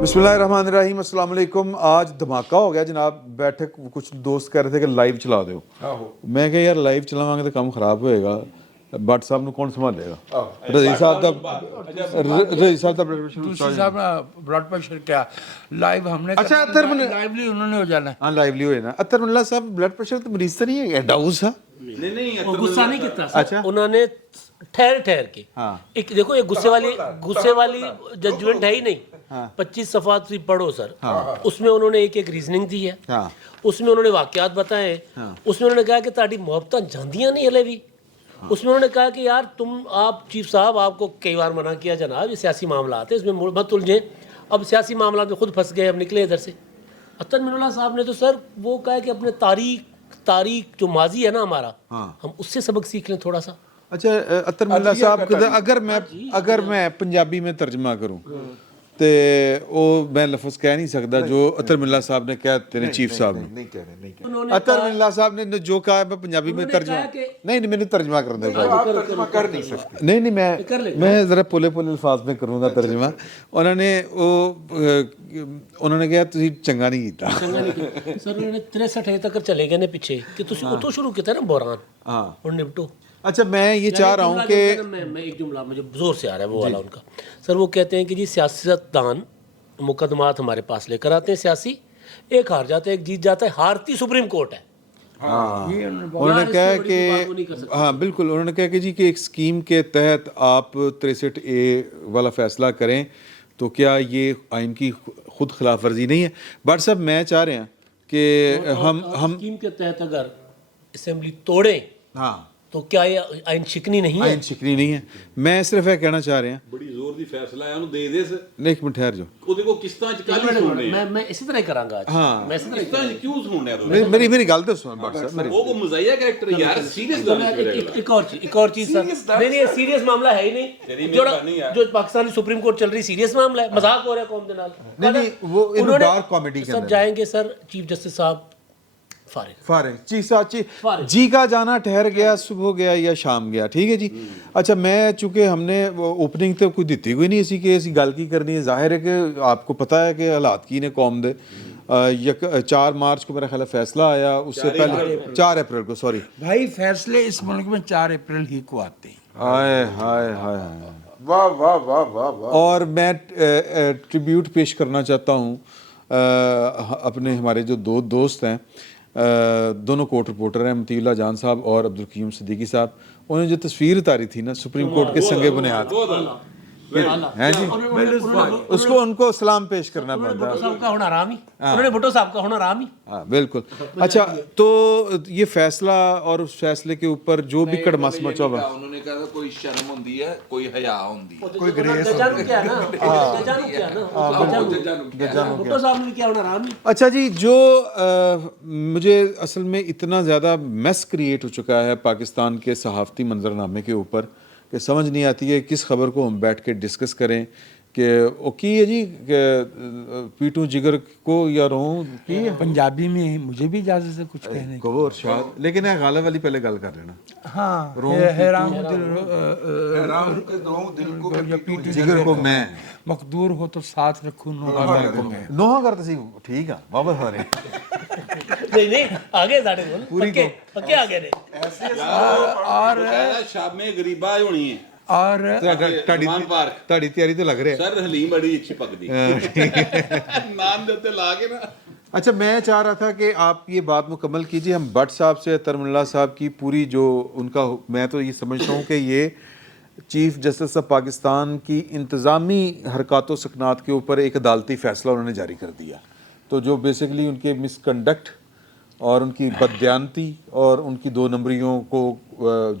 बिस्मिल्लाहिर्रहमानिर्रहीम, अस्सलाम वालेकुम। आज धमाका हो गया जनाब। बैठक कुछ दोस्त कह रहे थे कि लाइव चला दो। मैं कहा यार लाइव चलावांगे तो काम खराब होएगा, भट्ट साहब ਨੂੰ ਕੌਣ ਸੰਭਾਲੇਗਾ? ਰਜ਼ੀ ਸਾਹਿਬ ਦਾ दूसरी साहब ब्लड प्रेशर क्या लाइव हमने अच्छा, अतर लाइवली उन्होंने हो जाना है। हाँ लाइवली होए ना। अतर मुल्ला साहब ब्लड प्रेशर तो मरीज तो नहीं है, डाउस है। ਉਹ ਗੁੱਸਾ ਨਹੀਂ ਕੀਤਾ ਸਰ। अच्छा। ਉਹਨਾਂ ਨੇ ठहर के हाँ। एक देखो ये गुस्से वाली जजमेंट है ही नहीं। 25 सफ़ा ਤੁਸੀਂ पढ़ो सर। उसमें उन्होंने एक रीजनिंग दी है। हाँ। उसमें उन्होंने वाकयात बताए। उसमें उन्होंने कहा कि ताड़ी मोहब्बत जांदियां नहीं हले भी। उसमें उन्होंने कहा कि यार आप चीफ साहब, आपको कई बार मना किया जनाब, ये सियासी मामला है, इसमें मत उलझें। अब सियासी मामला में खुद फंस गए, अब निकले इधर से। अतर मिनुल्लाह साहब ने तो सर वो कहा कि अपने तारीख जो माजी है ना हमारा, हम उससे सबक सीख लें थोड़ा सा। अच्छा अतर मुल्ला साहब, अगर मैं पंजाबी में तर्जमा करूं तो वो मैं लफ्ज़ कह नहीं सकता जो अतर मुल्ला साहब ने कहा तेरे चीफ साहब ने। अतर मुल्ला साहब ने जो कहा है मैं पंजाबी में तर्जमा नहीं मैंने तर्जमा कर दे। कर नहीं सकते। नहीं मैं ज़रा पोले अल्फाज में करूँगा तर्जमा। उन्होंने कहा तुसी चंगा नहीं कीता। सर उन्होंने 63 तक चले गए ने पीछे कि तुसी उतो शुरू किया ना बहरान। हाँ और निपटो। अच्छा मैं ये चाह रहा हूँ कि मैं एक जुमला मुझे जोर से आ रहा है वो वाला उनका। सर वो कहते हैं कि जी सियासतदान मुकदमात हमारे पास लेकर आते हैं सियासी, एक हार जाता है एक जीत जाता है, हारती सुप्रीम कोर्ट है। उन्होंने कहा कि हाँ बिल्कुल, उन्होंने कहा कि जी कि एक स्कीम के तहत आप 63A वाला फैसला करें तो क्या ये आइन की खुद खिलाफ वर्जी नहीं है? बट साहब मैं चाह रहे हैं कि हम स्कीम के तहत अगर असेंबली तोड़ें हाँ तो क्या ये आइन शिकनी नहीं है? आइन शिकनी नहीं है। मैं सिर्फ ये कहना चाह रहे हैं ਬੜੀ ਜ਼ੋਰ ਦੀ ਫੈਸਲਾ ਹੈ ਉਹਨੂੰ ਦੇ ਦੇ नहीं एक मिनट ठहर जाओ। ਉਹਦੇ ਕੋ ਕਿਸ਼ਤਾਂ ਚ ਕੱਲ ਹੀ ਸੁਣਨੇ ਆ मैं इसी तरह ही करांगा आज। हाँ। मैं इसी तरह ही ਕਿਸ਼ਤਾਂ ਚ ਕਿਉਂ ਸੁਣਨੇ ਆ ਤੁਸੀਂ मेरी गल तो सुनो बट साहब मेरी ਉਹ ਕੋ ਮਜ਼ਾਇਆ कैरेक्टर यार सीरियस तो ਗੱਲ मैं करेगा एक और चीज सर, नहीं सीरियस मामला है ही नहीं। जो पाकिस्तानी सुप्रीम कोर्ट चल रही सीरियस मामला है, मजाक हो रहा है कौम के नाल। नहीं वो उन्होंने डार्क कॉमेडी के सब अंदर जाएंगे सर, चीफ जस्टिस साहब फारिग फारिग जी का जाना ठहर गया, सुबह हो गया या शाम गया, ठीक है जी। अच्छा मैं चूँकि हमने ओपनिंग तो कोई दी कोई नहीं, इसी के इसी गल की करनी है। जाहिर है कि आपको पता है कि हालात की ने कौम दे 4 मार्च को मेरा ख्याल है फैसला आया, उससे पहले 4 अप्रैल को सॉरी भाई फैसले इस मुल्क में 4 अप्रैल ही को आते हैं। हाय हाय हाय वाह वाह वाह वाह वाह। और मैं ट्रिब्यूट पेश करना चाहता हूँ अपने हमारे जो दो दोस्त हैं, दोनों कोर्ट रिपोर्टर हैं, मतीउल्लाह जान साहब और अब्दुल कीम सिद्दीकी साहब। उन्होंने जो तस्वीर उतारी थी ना सुप्रीम कोर्ट के संगे बुनियाद हैं जी, उसको उनको सलाम पेश करना बनता है। साहब का होना आराम ही, उन्होंने भुट्टो साहब का होना आराम ही। हाँ बिल्कुल। अच्छा तो ये फैसला और उस फैसले के ऊपर जो भी कड़मस मचा हुआ, उन्होंने कहा कोई शर्म होती है, कोई हया होती है, कोई ग्रेस क्या ना भुट्टो साहब ने क्या होना आराम ही। अच्छा जी जो मुझे असल में इतना ज़्यादा मैस क्रिएट हो चुका है पाकिस्तान के सहाफ़ती मंजरनामे के ऊपर कि समझ नहीं आती है किस खबर को हम बैठ के डिस्कस करें कि वो की है जी पीटू जिगर को या रोऊं की है पंजाबी में मुझे भी इजाजत है कुछ कहने की। कहो इरशाद, लेकिन है गालिब वाली पहले गल कर लेना। हाँ हैरान दिल जिगर को मैं मकदूर हो तो साथ रखूं नोहा करते सी ठीक है वापस आ रहे नहीं आगे साढ़े बोल पक्के आगे ने और शामे गरीबा होनी है और ਤੁਹਾਡੀ ਤਿਆਰੀ तो लग रहा है सर हलीम बड़ी अच्छी पकदी नाम दे उत्ते ला के ना। अच्छा मैं चाह रहा था कि आप ये बात मुकम्मल कीजिए। हम भट्ट साहब से तरमुल्ला साहब की पूरी जो उनका, मैं तो ये समझता हूँ कि ये चीफ जस्टिस ऑफ पाकिस्तान की इंतज़ामी हरकत व सकनात के ऊपर एक अदालती फ़ैसला उन्होंने जारी कर दिया, तो जो बेसिकली उनके मिसकंडक्ट और उनकी बददियानती और उनकी 2 नंबरियों को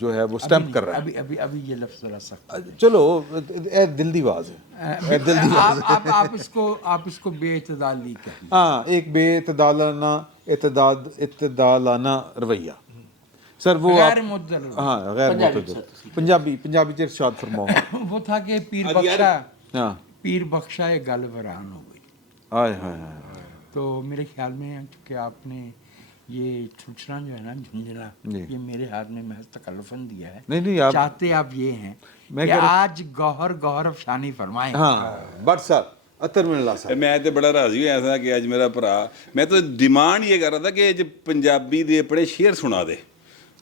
जो है वो स्टैम्प कर रहा है। अभी ये लफ्ज़ जरा सख्त, चलो दिल दी आवाज़ है आप इसको बेइतदाली कहिए। हाँ एक बेइतदालाना रवैया सर वो गैर मुअद्दल। हाँ गैर मुअद्दल पंजाबी से इरशाद फरमाओ। वो था कि पीर बख्शा एक गल वरान हो गई। हाय हाय हाय। तो मेरे ख्याल में चूँकि आपने ये छुटना जो है ना झुंझुना, ये मेरे हाथ में महज तकल्लुफ़न दिया है। नहीं आप चाहते आप ये हैं कि आज गौहर अफशानी फरमाएं। हाँ बट साहब ਅਤਰ ਮਿਲਲਾ ਸਾਹਿਬ ਮੈਂ ਤੇ ਬੜਾ ਰਾਜ਼ੀ ਹੋਇਆ ਸੀ ਕਿ ਅੱਜ ਮੇਰਾ ਭਰਾ, ਮੈਂ ਤਾਂ ਡਿਮਾਂਡ ਇਹ ਕਰ रहा था कि ਅੱਜ ਪੰਜਾਬੀ ਦੇ ਆਪਣੇ ਸ਼ੇਰ ਸੁਣਾ ਦੇ।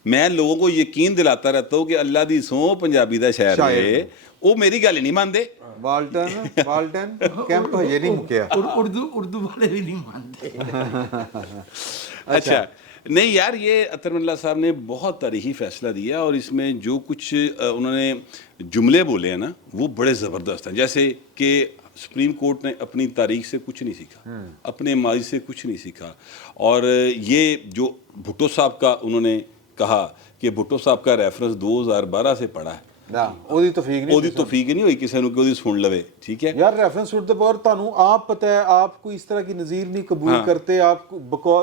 ਮੈਂ ਲੋਗों को यकीन दिलाता रहता हूँ कि अल्लाह दी सौ पंजाबी ਦਾ ਸ਼ਾਇਰ ਹੈ, ਉਹ ਮੇਰੀ ਗੱਲ ਨਹੀਂ ਮੰਨਦੇ। वाल्टन कैंप हजे नहीं मुकिया। उर्दू वाले भी नहीं मानते। अच्छा नहीं यार, ये अतर मिल्ला साहब ने बहुत तारीखी फैसला दिया और इसमें जो कुछ उन्होंने जुमले बोले हैं ना वो बड़े ज़बरदस्त हैं। जैसे कि सुप्रीम कोर्ट ने अपनी तारीख से कुछ नहीं सीखा, अपने माजी से कुछ नहीं सीखा। और ये जो भुट्टो साहब का उन्होंने कहा कि भुट्टो साहब का रेफरेंस 2012 से पढ़ा है, ਉਹਦੀ ਤੌਫੀਕ ਨਹੀਂ ਉਹਦੀ ਤੌਫੀਕ ਨਹੀਂ ਹੋਈ ਕਿਸੇ ਨੂੰ ਕਿ ਉਹਦੀ ਸੁਣ ਲਵੇ। ठीक है यार, रेफरेंस उठते पर ਤੁਹਾਨੂੰ आप पता है आप कोई इस तरह की नज़ीर नहीं कबूल करते, आप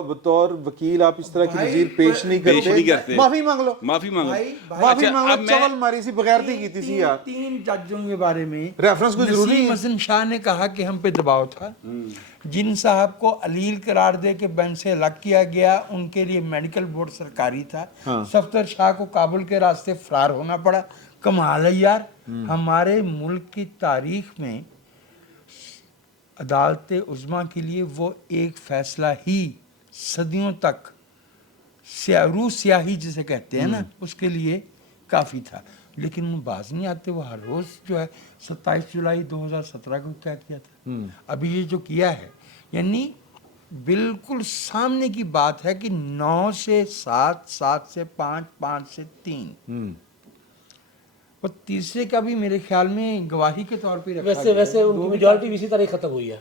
बतौर वकील आप इस तरह की नज़ीर पेश नहीं करते। माफी मांग लो, माफी मांगो। माफी मांग लो। चवल मारी सी बगैरती की थी यार। 3 जजों के बारे में रेफरेंस कोई जरूरी नसीम है। हसन शाह ने कहा कि हम पे दबाव था, जिन साहब को अलील करार दे के बेंच से अलग किया गया उनके लिए मेडिकल बोर्ड सरकारी था। सफदर शाह को काबुल के रास्ते फरार होना पड़ा। कमाल है यार, हमारे मुल्क की तारीख में अदालत उज़्मा के लिए वो एक फैसला ही सदियों तक रूह स्याही जिसे कहते हैं ना, उसके लिए काफ़ी था। लेकिन वो बाज नहीं आते। वो हर रोज़ जो है 27 जुलाई 2017 को क्या किया था, अभी ये जो किया है, यानी बिल्कुल सामने की बात है कि 9 से 7, 7 से 5, 5 से 3 और तीसरे का भी मेरे ख्याल में गवाही के तौर पे रखा गया। वैसे उनकी मेजॉरिटी इसी तरह ही खत्म हुई है।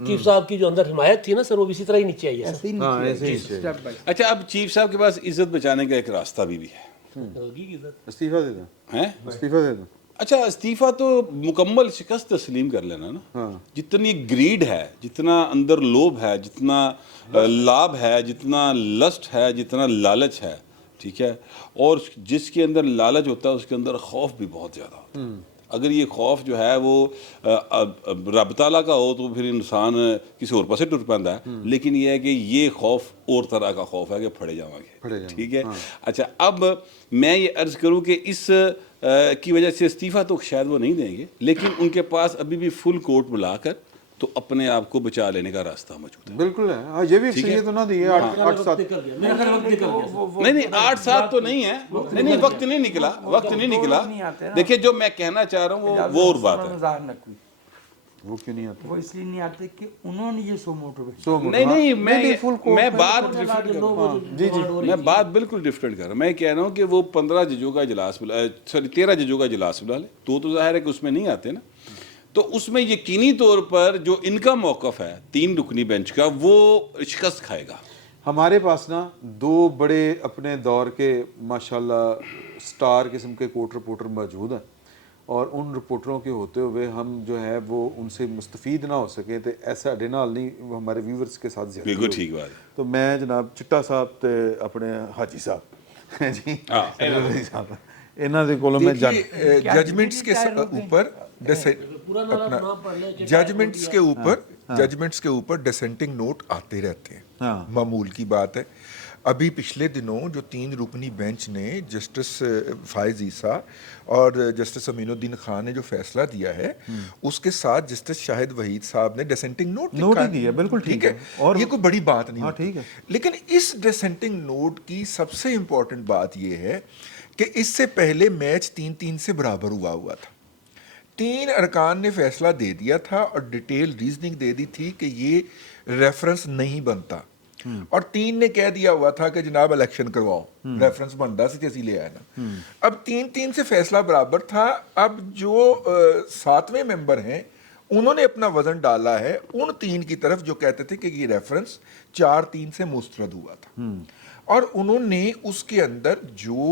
चीफ साहब की जो अंदर हिमायत थी ना सर, वो इसी तरह ही नीचे आई है। ऐसे ही हाँ, नीचे ऐसे ही step by step। अच्छा, अब चीफ साहब के पास इज्जत बचाने का एक रास्ता भी है, होगी की इज्जत। इस्तीफा दे दो, हैं? इस्तीफा दे दो। अच्छा, इस्तीफा तो मुकम्मल शिकस्त तस्लीम कर लेना ना। जितनी ग्रीड है, जितना अंदर लोभ है, जितना लाभ है, जितना लस्ट है, जितना लालच है, ठीक है, और जिसके अंदर लालच होता है उसके अंदर खौफ भी बहुत ज़्यादा होता है। अगर ये खौफ जो है वो रब ताला का हो तो फिर इंसान किसी और पासे टुर पैंदा है, लेकिन ये है कि ये खौफ और तरह का खौफ है कि फड़े जावांगे। ठीक है। अच्छा, अब मैं ये अर्ज़ करूँ कि इस की वजह से इस्तीफ़ा तो शायद वो नहीं देंगे, लेकिन उनके पास अभी भी फुल कोर्ट बुलाकर तो अपने आप को बचा लेने का रास्ता मौजूद है। बिल्कुल है। हाँ, ये भी सही तो ना दिए 8-7। नहीं 8-7 तो नहीं है। नहीं वक्त नहीं निकला, वक्त नहीं निकला। देखिए, जो मैं कहना चाह रहा हूँ वो और बात है। वो क्यों नहीं आते? वो इसलिए नहीं आते कि उन्होंने ये 100 मोटर नहीं मैं बात बिल्कुल डिफरेंट कर रहा हूँ। मैं कह रहा हूँ कि वो 15 जजों का इजलास बुला, सॉरी 13 जजों का इजलास बुला ले तो ज़ाहिर है कि उसमें नहीं आते ना। तो उसमें यकीनी तौर पर जो इनका मौक़िफ़ है 3 रुकनी बेंच का, वो शिकस्त खाएगा। हमारे पास ना 2 बड़े अपने दौर के माशाल्लाह स्टार किस्म के कोर्ट रिपोर्टर मौजूद हैं, और उन रिपोर्टरों के होते हुए हम जो है वो उनसे मुस्तफ़ीद ना हो सके तो ऐसा डे नाल नहीं हमारे व्यूवर्स के साथ ज़्यादा। बिल्कुल ठीक बात है। तो मैं जनाब चिट्टा साहब ते अपने हाजी साहब जी साहब इन्हां दे कोलों मैं जजमेंट्स के ऊपर जजमेंट्स के ऊपर डिसेंटिंग नोट आते रहते हैं, मामूल की बात है। अभी पिछले दिनों जो 3 रुकनी बेंच ने जस्टिस फायज ईसा और जस्टिस अमीनुद्दीन खान ने जो फैसला दिया है, उसके साथ जस्टिस शाहिद वहीद साहब ने डिसेंटिंग नोट ही दिया। बिल्कुल ठीक है, और ये कोई बड़ी बात नहीं ठीक है। लेकिन इस डिसेंटिंग नोट की सबसे इम्पोर्टेंट बात ये है कि इससे पहले मैच 3-3 से बराबर हुआ था। 3 अरकान ने फैसला दे दिया था और डिटेल रीजनिंग दे दी थी कि ये रेफरेंस नहीं बनता, और 3 ने कह दिया हुआ था कि जनाब इलेक्शन करवाओ, रेफरेंस बनता सी जैसी ले आया ना। अब 3-3 से फैसला बराबर था। अब जो 7वें मेंबर हैं उन्होंने अपना वजन डाला है उन 3 की तरफ जो कहते थे कि ये रेफरेंस 4-3 से मुस्तरद हुआ था, और उन्होंने उसके अंदर जो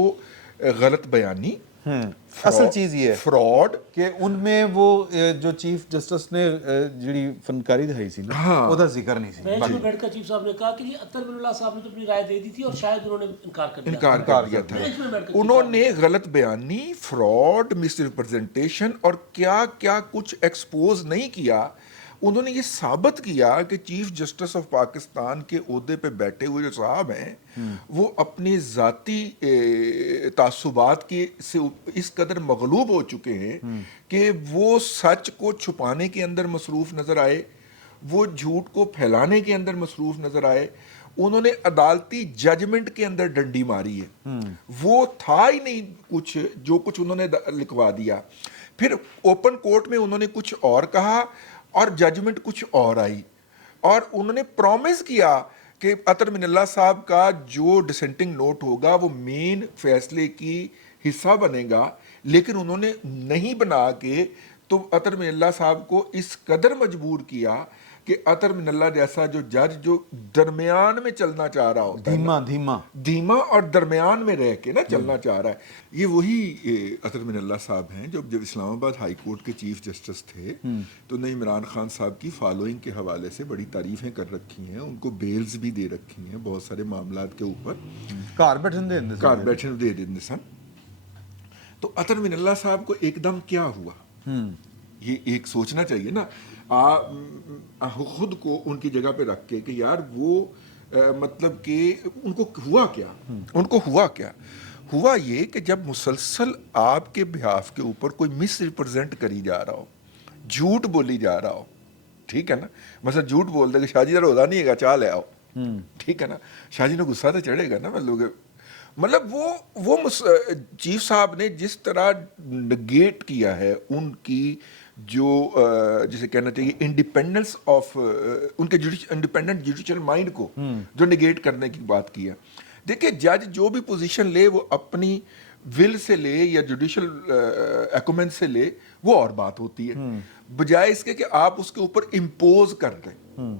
गलत बयानी, असल चीज़ ये है फ्रॉड कि उनमें वो जो चीफ जस्टिस ने जी फनकारी दिखाई सी ना, ਉਹਦਾ ਜ਼ਿਕਰ नहीं सी। बेंच में बैठकर चीफ साहब ने कहा कि अतर मिल्ला साहब ने तो अपनी राय दे दी थी और शायद उन्होंने इनकार कर दिया था। उन्होंने गलत बयानी, फ्रॉड, मिस रिप्रेजेंटेशन और क्या क्या कुछ एक्सपोज नहीं किया, انہوں نے یہ ثابت کیا کہ چیف جسٹس آف پاکستان کے عہدے پہ بیٹھے ہوئے جو صاحب ہیں وہ اپنے ذاتی تعصبات کے سے اس قدر مغلوب ہو چکے ہیں کہ وہ سچ کو چھپانے کے اندر مصروف نظر آئے، وہ جھوٹ کو پھیلانے کے اندر مصروف نظر آئے، انہوں نے عدالتی ججمنٹ کے اندر ڈنڈی ماری ہے، وہ تھا ہی نہیں کچھ جو کچھ انہوں نے لکھوا دیا، پھر اوپن کورٹ میں انہوں نے کچھ اور کہا اور ججمنٹ کچھ اور آئی، اور انہوں نے پرومس کیا کہ اطہر من اللہ صاحب کا جو ڈسینٹنگ نوٹ ہوگا وہ مین فیصلے کی حصہ بنے گا، لیکن انہوں نے نہیں بنا کے تو اطہر من اللہ صاحب کو اس قدر مجبور کیا کہ اطہر من اللہ جیسا جو جج جو درمیان میں چلنا چاہ رہا ہوتا ہے، دھیما اور درمیان میں رہ کے نا چلنا چاہ رہا ہے، یہ وہی اطہر من اللہ صاحب ہیں جب اسلام آباد ہائی کورٹ کے چیف جسٹس تھے تو نے عمران خان صاحب کی فالوئنگ کے حوالے سے بڑی تعریفیں کر رکھی ہیں، ان کو بیلز بھی دے رکھی ہیں بہت سارے معاملات کے اوپر، کار بیٹھن دے دیں سن۔ تو اطہر من اللہ صاحب کو ایک دم کیا ہوا، یہ ایک سوچنا چاہیے نا خود کو ان کی جگہ پہ رکھ کے کہ یار وہ مطلب کہ ان کو ہوا کیا، ان کو ہوا یہ کہ جب مسلسل آپ کے بہاف کے اوپر کوئی مس ریپرزینٹ کری جا رہا ہو، جھوٹ بولی جا رہا ہو، ٹھیک ہے نا، مثلا جھوٹ بول دے کہ شاہ جی ذرا روزہ نہیں ہے گا چاہ لے آؤ، ٹھیک ہے نا، شاہ جی نے غصہ تو چڑھے گا نا، مطلب وہ چیف صاحب نے جس طرح نگیٹ کیا ہے ان کی جو جسے کہنا چاہیے انڈیپینڈنس آف ان کے انڈیپینڈنٹ جوڈیشل مائنڈ کو جو نگیٹ کرنے کی بات کی ہے۔ دیکھیں جج جو بھی پوزیشن لے وہ اپنی ول سے لے یا جوڈیشل ایکومن سے لے وہ اور بات ہوتی ہے، بجائے اس کے کہ آپ اس کے اوپر امپوز کر دیں۔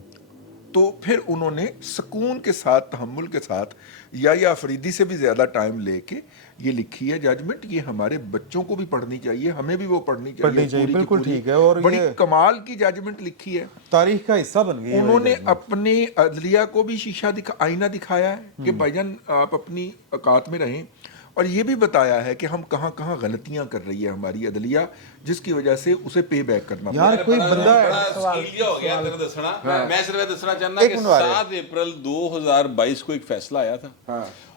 تو پھر انہوں نے سکون کے ساتھ تحمل کے ساتھ یا آفریدی سے بھی زیادہ ٹائم لے کے یہ لکھی ہے ججمنٹ، یہ ہمارے بچوں کو بھی پڑھنی چاہیے، ہمیں بھی وہ پڑھنی چاہیے، بالکل ٹھیک ہے، اور بڑی کمال کی ججمنٹ لکھی ہے، تاریخ کا حصہ بن گئی ہے۔ انہوں نے اپنے عدلیہ کو بھی آئینہ دکھایا ہے کہ بھائی جان آپ اپنی اوقات میں رہیں، اور یہ بھی بتایا ہے کہ ہم کہاں کہاں غلطیاں کر رہی ہے ہماری عدلیہ جس کی وجہ سے اسے پے بیک کرنا یار کوئی بندہ ہو گیا تیرے دسنا، میں صرف دسنا چاہنا کہ 7 اپریل 2022 کو ایک فیصلہ آیا تھا،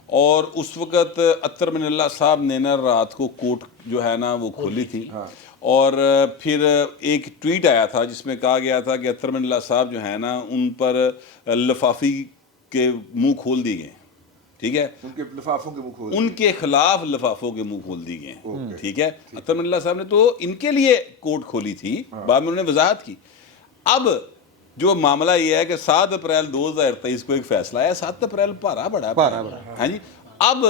اور اس وقت اطہر من اللہ صاحب نے نا رات کو کورٹ جو ہے نا وہ کھولی تھی، اور پھر ایک ٹویٹ آیا تھا جس میں کہا گیا تھا کہ اطہر من اللہ صاحب جو ہے نا ان پر لفافی کے منہ کھول دی گئے، ٹھیک ہے، ان کے خلاف لفافوں کے منہ کھول دی گئے، ٹھیک ہے، اطہر من اللہ صاحب نے تو ان کے لیے کورٹ کھولی تھی، بعد میں انہوں نے وضاحت کی۔ اب جو معاملہ یہ ہے کہ 7 اپریل 2023 کو ایک فیصلہ آیا، 7 اپریل پارا بڑا ہاں جی، اب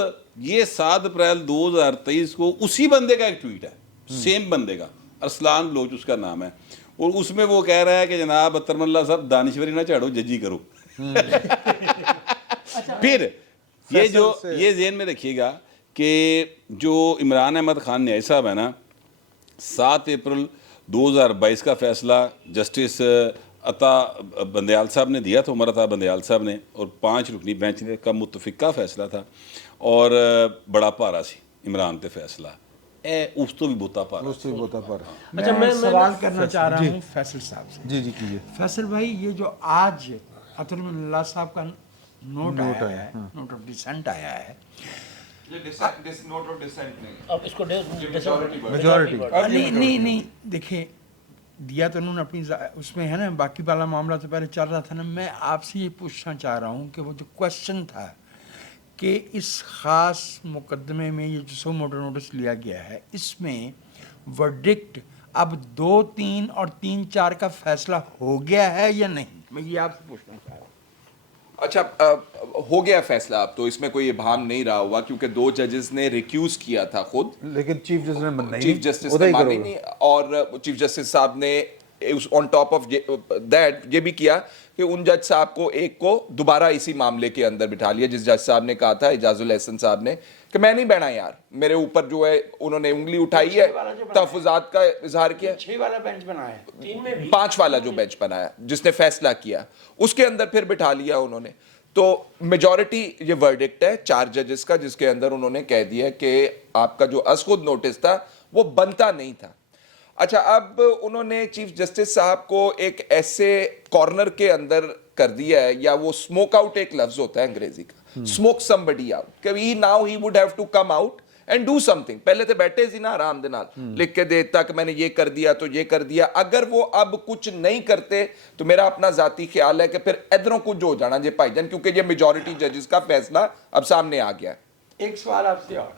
یہ 7 اپریل 2023 کو اسی بندے کا ایک ٹویٹ ہے، سیم بندے کا، ارسلان بلوچ اس کا نام ہے، اور اس میں وہ کہہ رہا ہے کہ جناب اطہر من اللہ صاحب دانشوری نہ چاڑو، ججی کرو۔ پھر یہ ذہن میں رکھیے گا کہ جو عمران احمد خان نیازی صاحب ہے نا، 7 اپریل 2022 کا فیصلہ جسٹس عطا بندیال صاحب نے دیا تھا، عمر عطا بندیال صاحب نے، اور 5 رکنی بینچ کا متفقہ فیصلہ تھا، اور بڑا پارا سی عمران تے فیصلہ اس تو بھی بہتا پارا۔ اچھا میں سوال کرنا چاہ رہا ہوں فیصل صاحب سے۔ جی کیجیے۔ فیصل بھائی، یہ جو آج اطہر من اللہ صاحب کا نوٹ آیا ہے، نوٹ آف ڈسینٹ آیا ہے، نوٹ آف ڈسینٹ نہیں، اب اس کو میجورٹی نہیں دیکھیں دیا تو انہوں نے اپنی اس میں ہے نا، باقی والا معاملہ تو پہلے چل رہا تھا نا، میں آپ سے یہ پوچھنا چاہ رہا ہوں کہ وہ جو کوشچن تھا کہ اس خاص مقدمے میں یہ جو سو موٹر نوٹس لیا گیا ہے، اس میں ورڈکٹ اب 2, 3 اور 3, 4 کا فیصلہ ہو گیا ہے یا نہیں، میں یہ آپ سے پوچھنا چاہ رہا ہوں۔ اچھا ہو گیا فیصلہ، اب تو اس میں کوئی ابہام نہیں رہا ہوا کیونکہ 2 ججز نے ریکیوز کیا تھا خود، لیکن چیف جسٹس نے چیف جسٹس نے مانی نہیں، اور چیف جسٹس صاحب نے آن ٹاپ آف دیٹ یہ بھی کیا کہ ان جج صاحب کو ایک کو دوبارہ اسی معاملے کے اندر بٹھا لیا، جس جج صاحب نے کہا تھا اعجاز الاحسن صاحب نے کہ میں نہیں بہنا یار، میرے اوپر جو ہے انہوں نے انگلی اٹھائی ہے، تحفظات کا اظہار کیا، 6 والا بینچ بنایا، 5 والا جو بینچ بنایا جس نے فیصلہ کیا اس کے اندر پھر بٹھا لیا انہوں نے۔ تو میجورٹی یہ ورڈکٹ ہے 4 ججز کا، جس کے اندر انہوں نے کہہ دیا کہ آپ کا جو از خود نوٹس تھا وہ بنتا نہیں تھا۔ अच्छा, अब उन्होंने चीफ जस्टिस साहब को एक ऐसे कॉर्नर के अंदर कर दिया है, या वो स्मोक आउट एक लफ्ज होता है अंग्रेजी का, स्मोक समबडी आउट, कि now he would have to come out and do something. पहले तो बैठे सी ना आराम दे नाल लिख के दे तक मैंने ये कर दिया तो ये कर दिया। अगर वो अब कुछ नहीं करते तो मेरा अपना जाती ख्याल है कि फिर इधरों कुछ हो जाना जे भाईजान, क्योंकि ये मेजॉरिटी जजेस का फैसला अब सामने आ गया है। एक सवाल आपसे और,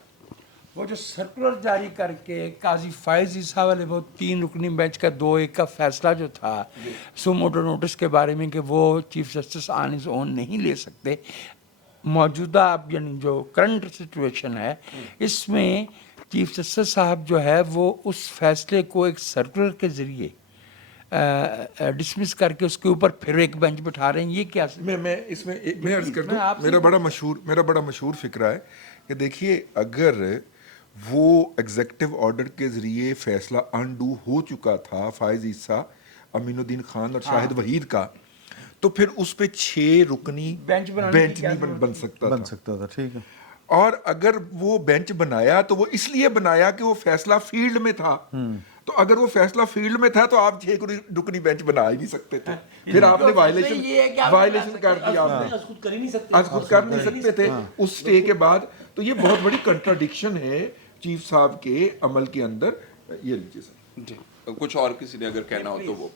वो जो सर्कुलर जारी करके काजी फायज ईसा वाले वो 3 रुकनी बेंच का 2-1 का फैसला जो था सुमोटो नोटिस के बारे में कि वो chief justice on his own नहीं ले सकते, मौजूदा अब यानी जो करंट सिचुएशन है इसमें चीफ जस्टिस साहब जो है वो उस फैसले को एक सर्कुलर के ज़रिए डिसमिस करके उसके ऊपर फिर एक बेंच बिठा रहे हैं, ये क्या? मैं इसमें मैं अर्ज कर दूं, आपसे मेरा बड़ा मशहूर फिक्रा है कि देखिए, अगर वो एग्जेक्टिव ऑर्डर के जरिए फैसला अनडू हो चुका था फायज ईसा, अमीनुद्दीन खान और शाहिद वहीद का, तो फिर उस पे 6 रुकनी बेंच बनाने की क्या नहीं बन सकता बन था। सकता था, ठीक है। और अगर वो बेंच बनाया तो वो इसलिए बनाया कि वो फैसला फील्ड में था। तो अगर वो फैसला फील्ड में था तो आप 6 रुकनी बेंच बना ही नहीं सकते थे। फिर आपने वायलेशन कर दिया, आपने खुद कर ही नहीं सकते। आज खुद कर नहीं सकते थे उस स्टे के बाद। तो ये बहुत बड़ी कंट्राडिक्शन है चीफ साहब के अमल के अंदर। ये लीजिए सर जी, कुछ और किसी ने अगर कहना हो तो वो।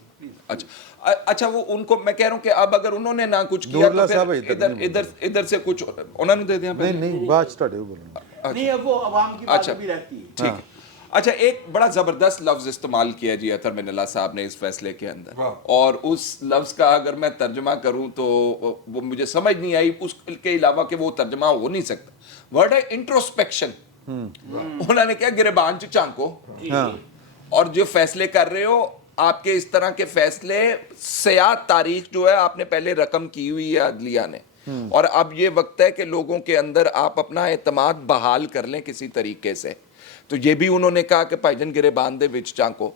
अच्छा, वो उनको मैं कह रहा हूँ कि अब अगर उन्होंने ना कुछ किया तो फिर इधर से कुछ उन्होंने दे दिया। नहीं बात स्टार्ट है, बोलो। नहीं, अब वो अवाम की बात अच्छा, भी रहती है। ठीक है। अच्छा, एक बड़ा जबरदस्त लफ्ज इस्तेमाल किया जी अतर मिनल्ला साहब ने इस फैसले के अंदर, और उस लफ्ज का अगर मैं तर्जमा करूं तो वो मुझे समझ नहीं आई, उसके अलावा कि वो तर्जमा हो नहीं सकता। वर्ड है इंट्रोस्पेक्शन। उन्होंने क्या, गिरबान च झांको, और जो फैसले कर रहे हो आपके इस तरह के फैसले सयाद तारीख जो है आपने पहले रकम की हुई है अदलिया ने, और अब ये वक्त है कि लोगों के अंदर आप अपना एतमाद बहाल कर लें किसी तरीके से। तो ये भी उन्होंने कहा कि भाईजान गिरेबान दे विच झांको।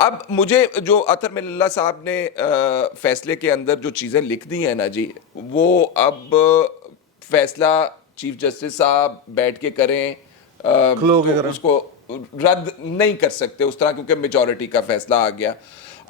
अब मुझे जो अतर मिनल्ला साहब ने फैसले के अंदर जो चीज़ें लिख दी हैं ना जी, वो अब फैसला चीफ जस्टिस साहब बैठ के करें खलो के तो करें। उसको रद्द नहीं कर सकते उस तरह, क्योंकि मेजॉरिटी का फैसला आ गया।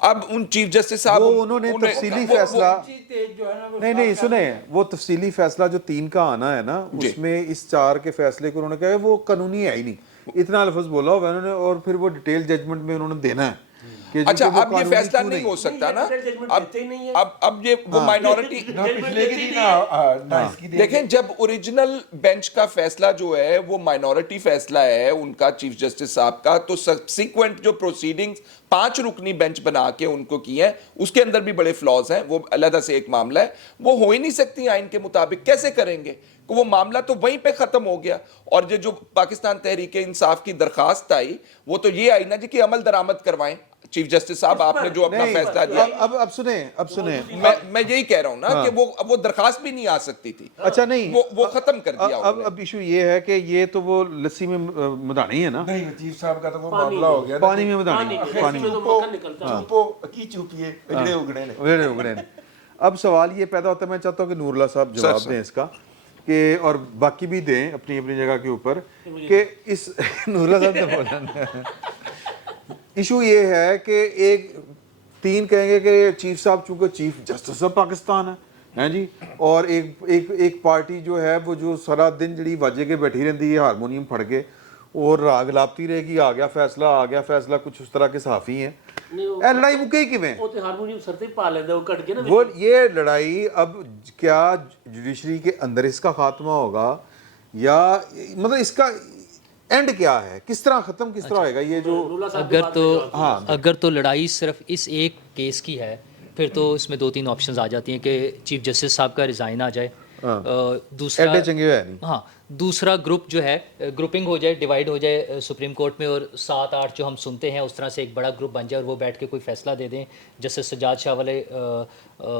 अब उन चीफ जस्टिस साहब वो उन्होंने तफसीली फैसला नहीं सुने, वो तफसीली फैसला जो 3 का आना है ना, उसमें इस 4 के फैसले को उन्होंने कहा वो कानूनी है ही नहीं, इतना लफ्ज बोला हुआ उन्होंने, और फिर वो डिटेल जजमेंट में उन्होंने देना है कि अच्छा, वो अब ये कानूनी फैसला क्यों नहीं हो सकता ना। नहीं अब ये वो माइनॉरिटी पिछले के दिन ना इसकी देखें, जब ओरिजिनल बेंच का फैसला जो है वो माइनॉरिटी फैसला है उनका चीफ जस्टिस साहब का, तो सब्सिक्वेंट जो प्रोसीडिंग्स 5 रुकनी बेंच बना के उनको की है उसके अंदर भी बड़े फ्लॉज हैं, वो अलग से एक मामला है, वो हो ही नहीं सकती आइन के मुताबिक। कैसे करेंगे कि वो मामला तो वहीं पे खत्म हो गया। और ये जो पाकिस्तान तहरीक इंसाफ की दरखास्त आई वो तो ये आई ना जी कि अमल दरामद करवाएं। चीफ जस्टिस साहब आपने जो अपना फैसला दिया, अब सुने मैं यही कह रहा हूं ना कि वो दरखास्त भी नहीं आ सकती थी। अच्छा, नहीं वो खत्म कर दिया अब इशू ये है कि ये तो वो लस्सी में मदानी है ना, नहीं, चीफ साहब का तो वो मामला हो गया पानी में मदानी, पानी में चुपिए इगड़े उगड़े ने। उगड़े उगड़े ने। अब सवाल ये पैदा होता है, मैं चाहता हूँ कि नूरुल्लाह साहब जवाब दें इसका, कि और बाकी भी दें अपनी अपनी जगह के ऊपर, कि इस नूरुल्लाह साहब ने बोला इशू ये है कि 3 कहेंगे कि चीफ साहब चूंकि चीफ जस्टिस ऑफ पाकिस्तान है जी, और एक पार्टी जो है वो जो सारा दिन जड़ी वाजे के बैठी रहती है हारमोनियम फड़ के और राग लापती रहेगी, आ गया फैसला, कुछ उस तरह के सहाफ़ी हैं। लड़ाई मुके किवें वो तो हारमोनियम सर ते पा लेंदा, वो कट के ना वो ये लड़ाई अब क्या जुडिशरी के अंदर इसका खात्मा होगा, या मतलब इसका एंड क्या है, किस तरह खत्म किस तरह होएगा ये जो अगर तो लड़ाई सिर्फ इस एक केस की है, फिर तो इसमें 2-3 ऑप्शंस आ जाती हैं कि चीफ जस्टिस साहब का रिज़ाइन आ जाए, दूसरा चंगे है नहीं, हाँ दूसरा ग्रुप जो है ग्रुपिंग हो जाए, डिवाइड हो जाए सुप्रीम कोर्ट में, और 7-8 जो हम सुनते हैं उस तरह से एक बड़ा ग्रुप बन जाए और वो बैठ के कोई फैसला दे दें, जैसे सज्जाद शाह वाले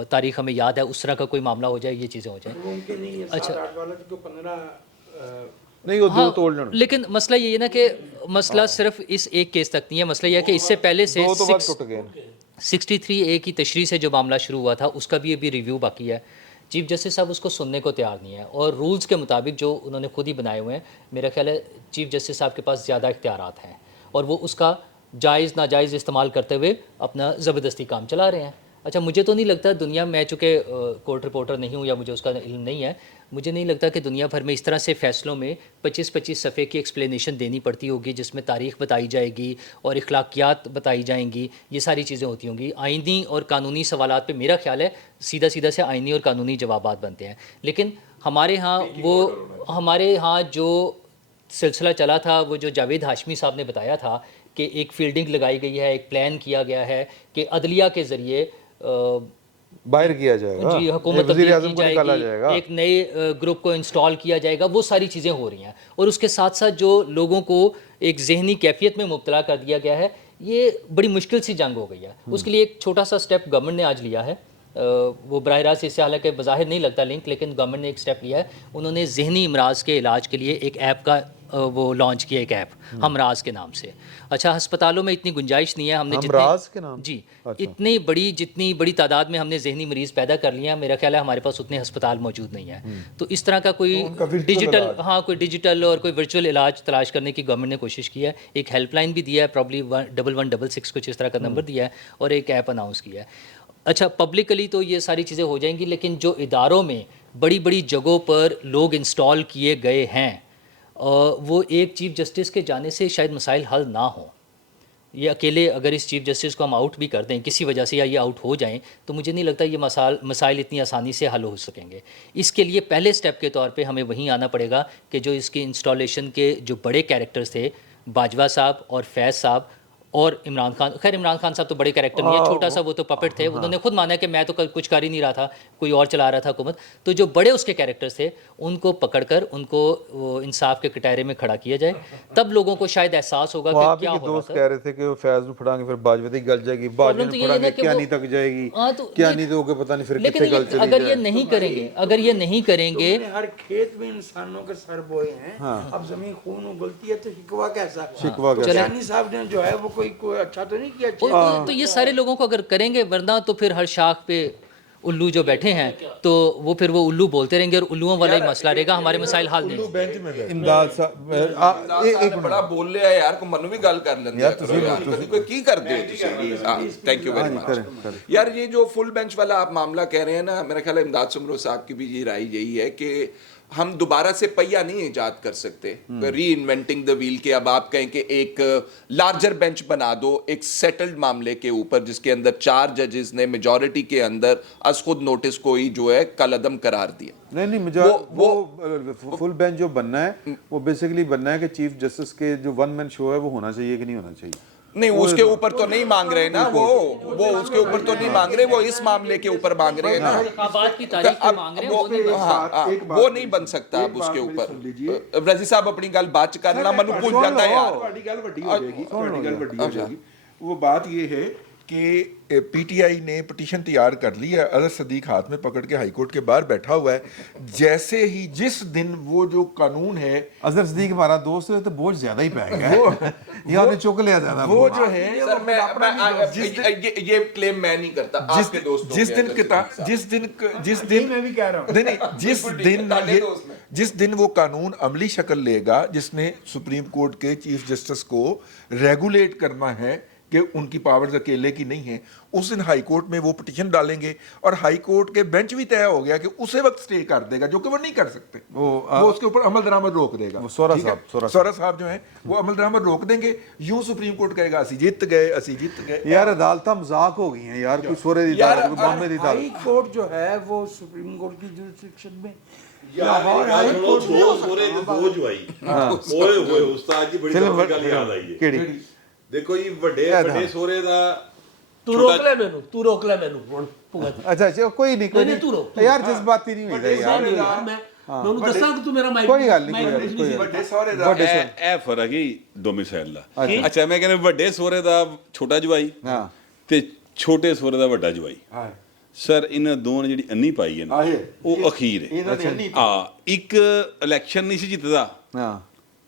तारीख हमें याद है, उस तरह का कोई मामला हो जाए, ये चीज़ें हो जाए। अच्छा नहीं वो 2 हाँ, तोड़ लेना। लेकिन मसला ये है ना कि मसला सिर्फ इस एक केस तक नहीं है, मसला ये है कि इससे पहले से 63A की तशरीह से जो मामला शुरू हुआ था उसका भी अभी रिव्यू बाकी है। चीफ जस्टिस साहब उसको सुनने को तैयार नहीं है, और रूल्स के मुताबिक जो उन्होंने खुद ही बनाए हुए हैं, मेरा ख्याल है चीफ जस्टिस साहब के पास ज़्यादा इख्तियारात हैं और वो उसका जायज़ नाजायज़ इस्तेमाल करते हुए अपना ज़बरदस्ती काम चला रहे हैं। अच्छा, मुझे तो नहीं लगता दुनिया, मैं चूँकि कोर्ट रिपोर्टर नहीं हूँ या मुझे उसका इल्म नहीं है, मुझे नहीं लगता कि दुनिया भर में इस तरह से फ़ैसलों में 25-25 सफ़े की एक्सप्लेनेशन देनी पड़ती होगी, जिसमें तारीख़ बताई जाएगी और इखलाकियात बताई जाएंगी, ये सारी चीज़ें होती होंगी। आइनी और कानूनी सवालात पे मेरा ख्याल है सीधा सीधा से आइनी और कानूनी जवाबात बनते हैं। लेकिन हमारे यहाँ जो सिलसिला चला था, वो जो जावेद हाशमी साहब ने बताया था कि एक फील्डिंग लगाई गई है, एक प्लान किया गया है कि अदलिया के ज़रिए बाहर किया जाएगा, जी हुकूमत वज़ीर तब्दील आज़म की को निकाला जाएगी, जाएगा। एक नए ग्रुप को इंस्टॉल किया जाएगा, वो सारी चीज़ें हो रही हैं। और उसके साथ साथ जो लोगों को एक जहनी कैफियत में मुब्तला कर दिया गया है, ये बड़ी मुश्किल सी जंग हो गई है। उसके लिए एक छोटा सा स्टेप गवर्नमेंट ने आज लिया है, वो बराह रास्त इससे हालांकि बज़ाहिर नहीं लगता लिंक, लेकिन गवर्नमेंट ने एक स्टेप लिया है। उन्होंने जहनी इमराज के इलाज के लिए एक ऐप का वो लॉन्च किया, एक ऐप हमराज के नाम से। अच्छा, हस्पतालों में इतनी गुंजाइश नहीं है, हमने हमराज के नाम? जी अच्छा। जितनी बड़ी तादाद में हमने जहनी मरीज़ पैदा कर लिया, मेरा ख्याल है हमारे पास उतने अस्पताल मौजूद नहीं है। तो इस तरह का कोई कोई डिजिटल और कोई वर्चुअल इलाज तलाश करने की गवर्नमेंट ने कोशिश की है। एक हेल्पलाइन भी दिया है, प्रॉब्ली 1166 कुछ इस तरह का नंबर दिया है, और एक ऐप अनाउंस किया है। अच्छा, पब्लिकली तो ये सारी चीज़ें हो जाएंगी, लेकिन जो इदारों में बड़ी बड़ी जगहों पर लोग इंस्टॉल किए गए हैं, वो एक चीफ़ जस्टिस के जाने से शायद मसाइल हल ना हों। ये अकेले अगर इस चीफ़ जस्टिस को हम आउट भी कर दें किसी वजह से, या ये आउट हो जाएं, तो मुझे नहीं लगता ये मसाइल इतनी आसानी से हल हो सकेंगे। इसके लिए पहले स्टेप के तौर पे हमें वहीं आना पड़ेगा कि जो इसकी इंस्टॉलेशन के जो बड़े कैरेक्टर्स थे, बाजवा साहब और फैज़ साहब और इमरान खान, खैर इमरान खान साहब तो बड़े कैरेक्टर नहीं है, छोटा सा वो तो पपेट थे, उन्होंने खुद माना कि मैं तो कुछ कर ही नहीं रहा था, कोई और चला रहा था हुकूमत। तो जो बड़े उसके कैरेक्टर्स थे, उनको पकड़कर उनको वो इंसाफ के कटहरे में खड़ा किया जाए, तब लोगों को शायद एहसास होगा कि क्या हो रहा दोस्त था। कह रहे थे कि वो फैज में फड़ांगे, फिर बाजवती गल जाएगी, बाजवे तो में ये है ना फड़ांगे कि क्या वो- नहीं तक जाएगी, हाँ, तो क्या ये- नहीं तो पता नहीं फिर लेकिन कितने गल चली अगर ये जाए। नहीं करेंगे, अगर ये नहीं करेंगे, तुमने हर खेत में इंसानों के सर बोए हैं। अब जमीन खून उगलती है तो शिकवा कैसा? शिकवा कैसा? चलानी साहब ने जो है वो कोई अच्छा तो नहीं किया। तो ये सारे लोगों को अगर करेंगे, वरना तो फिर हर शाख पे उल्लू जो बैठे हैं, तो वो फिर वो उल्लू बोलते रहेंगे और उल्लुओं वाला ही मसला रहेगा, हमारे मसाइल हल नहीं होंगे। इमदाद साहब एक बड़ा बोल रहा है यार, को मनु भी गल कर लेंगे यार, कभी कोई की कर दे। थैंक यू वेरी मच यार। ये जो फुल बेंच वाला आप मामला कह रहे हैं ना, मेरा ख्याल है इमदाद सुमरो साहब की भी ये राय यही है कि हम दोबारा से पहिया नहीं इजाद कर सकते, री इन्वेंटिंग द व्हील, के अब आप कहें कि एक लार्जर बेंच बना दो एक सेटल्ड मामले के ऊपर, जिसके अंदर 4 जजेस ने मेजॉरिटी के अंदर अस खुद नोटिस को ही जो है कलअदम करार दिया। नहीं मुझे वो फुल बेंच जो बनना है, वो बेसिकली बनना है कि चीफ जस्टिस के जो वन मैन शो है वो होना चाहिए कि नहीं होना चाहिए। नहीं, उसके ऊपर तो नहीं मांग रहे ना, वो उसके ऊपर तो नहीं मांग रहे, वो इस मामले के ऊपर मांग रहे हैं ना। इंतखाबात की तारीख पे मांग रहे हैं, वो नहीं बन सकता। वो नहीं बन सकता अब उसके ऊपर। रजी साहब अपनी गल बात च करना, मनु भूल जाता है यार। ਤੁਹਾਡੀ ਗੱਲ ਵੱਡੀ ਹੋ ਜਾਏਗੀ, ਤੁਹਾਡੀ ਗੱਲ ਵੱਡੀ हो जाएगी। वो बात ये है कि पीटीआई ने पिटीशन तैयार कर ली है, अजहर सदीक हाथ में पकड़ के हाई कोर्ट के बाहर बैठा हुआ है। जैसे ही जिस दिन वो जो कानून है, अजहर सदीक हमारा दोस्त है तो बोझ ज्यादा ही पै गया, ये आपने चुक लिया ज्यादा। वो जो है सर मैं ये क्लेम मैं नहीं करता, आपके दोस्तों जिस दिन मैं भी कह रहा हूँ। नहीं, जिस दिन वो कानून अमली शक्ल लेगा, जिसने सुप्रीम कोर्ट के चीफ जस्टिस को रेगुलेट करना है कि उनकी पावर्स अकेले की नहीं है, उस दिन हाई कोर्ट में वो पिटीशन डालेंगे और हाई कोर्ट के बेंच भी तय हो गया कि उसे वक्त स्टे कर देगा, जो कि वो नहीं कर सकते। वो उसके ऊपर अमल दरामद रोक देगा। सोरा साहब जो है वो अमल दरामद रोक देंगे। यूं सुप्रीम कोर्ट कहेगा असी जीत गए। यार अदालत मजाक हो गई हैं यार, कोई सोरे दी अदालत, कोई बॉम्बे दी हाई अदालत। कोर्ट जो है वो सुप्रीम कोर्ट की जुरिस्डिक्शन में लाहौर हाई कोर्ट दो जुआई ओए होए उस्ताद जी, बड़ी गल याद आई है। ਕਿਹੜੀ देखो जी, ਵੱਡੇ ਸੋਰੇ ਦਾ तू रोक ले मैनू हुण भुगत। अच्छा कोई नहीं नहीं, तू रोक। यार जज्बाती नहीं होइदा यार। मैं ਉਹਨੂੰ ਦੱਸਾਂ ਕਿ ਤੂੰ ਮੇਰਾ ਮਾਈਕ कोई गल नहीं, ਵੱਡੇ ਸਹੁਰੇ ਦਾ ਇਹ ਫਰਕ ਹੀ ਡੋਮਿਸਾਈਲ ਦਾ। ਅੱਛਾ, ਮੈਂ ਕਹਿੰਦਾ ਵੱਡੇ ਸਹੁਰੇ ਦਾ ਛੋਟਾ ਜਵਾਈ ਹਾਂ ਤੇ ਛੋਟੇ ਸਹੁਰੇ ਦਾ ਵੱਡਾ ਜਵਾਈ। ਹਾਂ ਸਰ ਇਹਨਾਂ ਦੋਵਾਂ ਨੇ ਜਿਹੜੀ ਅੰਨੀ ਪਾਈ ਹੈ ਨਾ, ਉਹ ਅਖੀਰ ਹੈ। ਇਹਨਾਂ ਨੇ ਨਹੀਂ ਇੱਕ ਇਲੈਕਸ਼ਨ ਨਹੀਂ ਸੀ ਜਿੱਤਦਾ, ਹਾਂ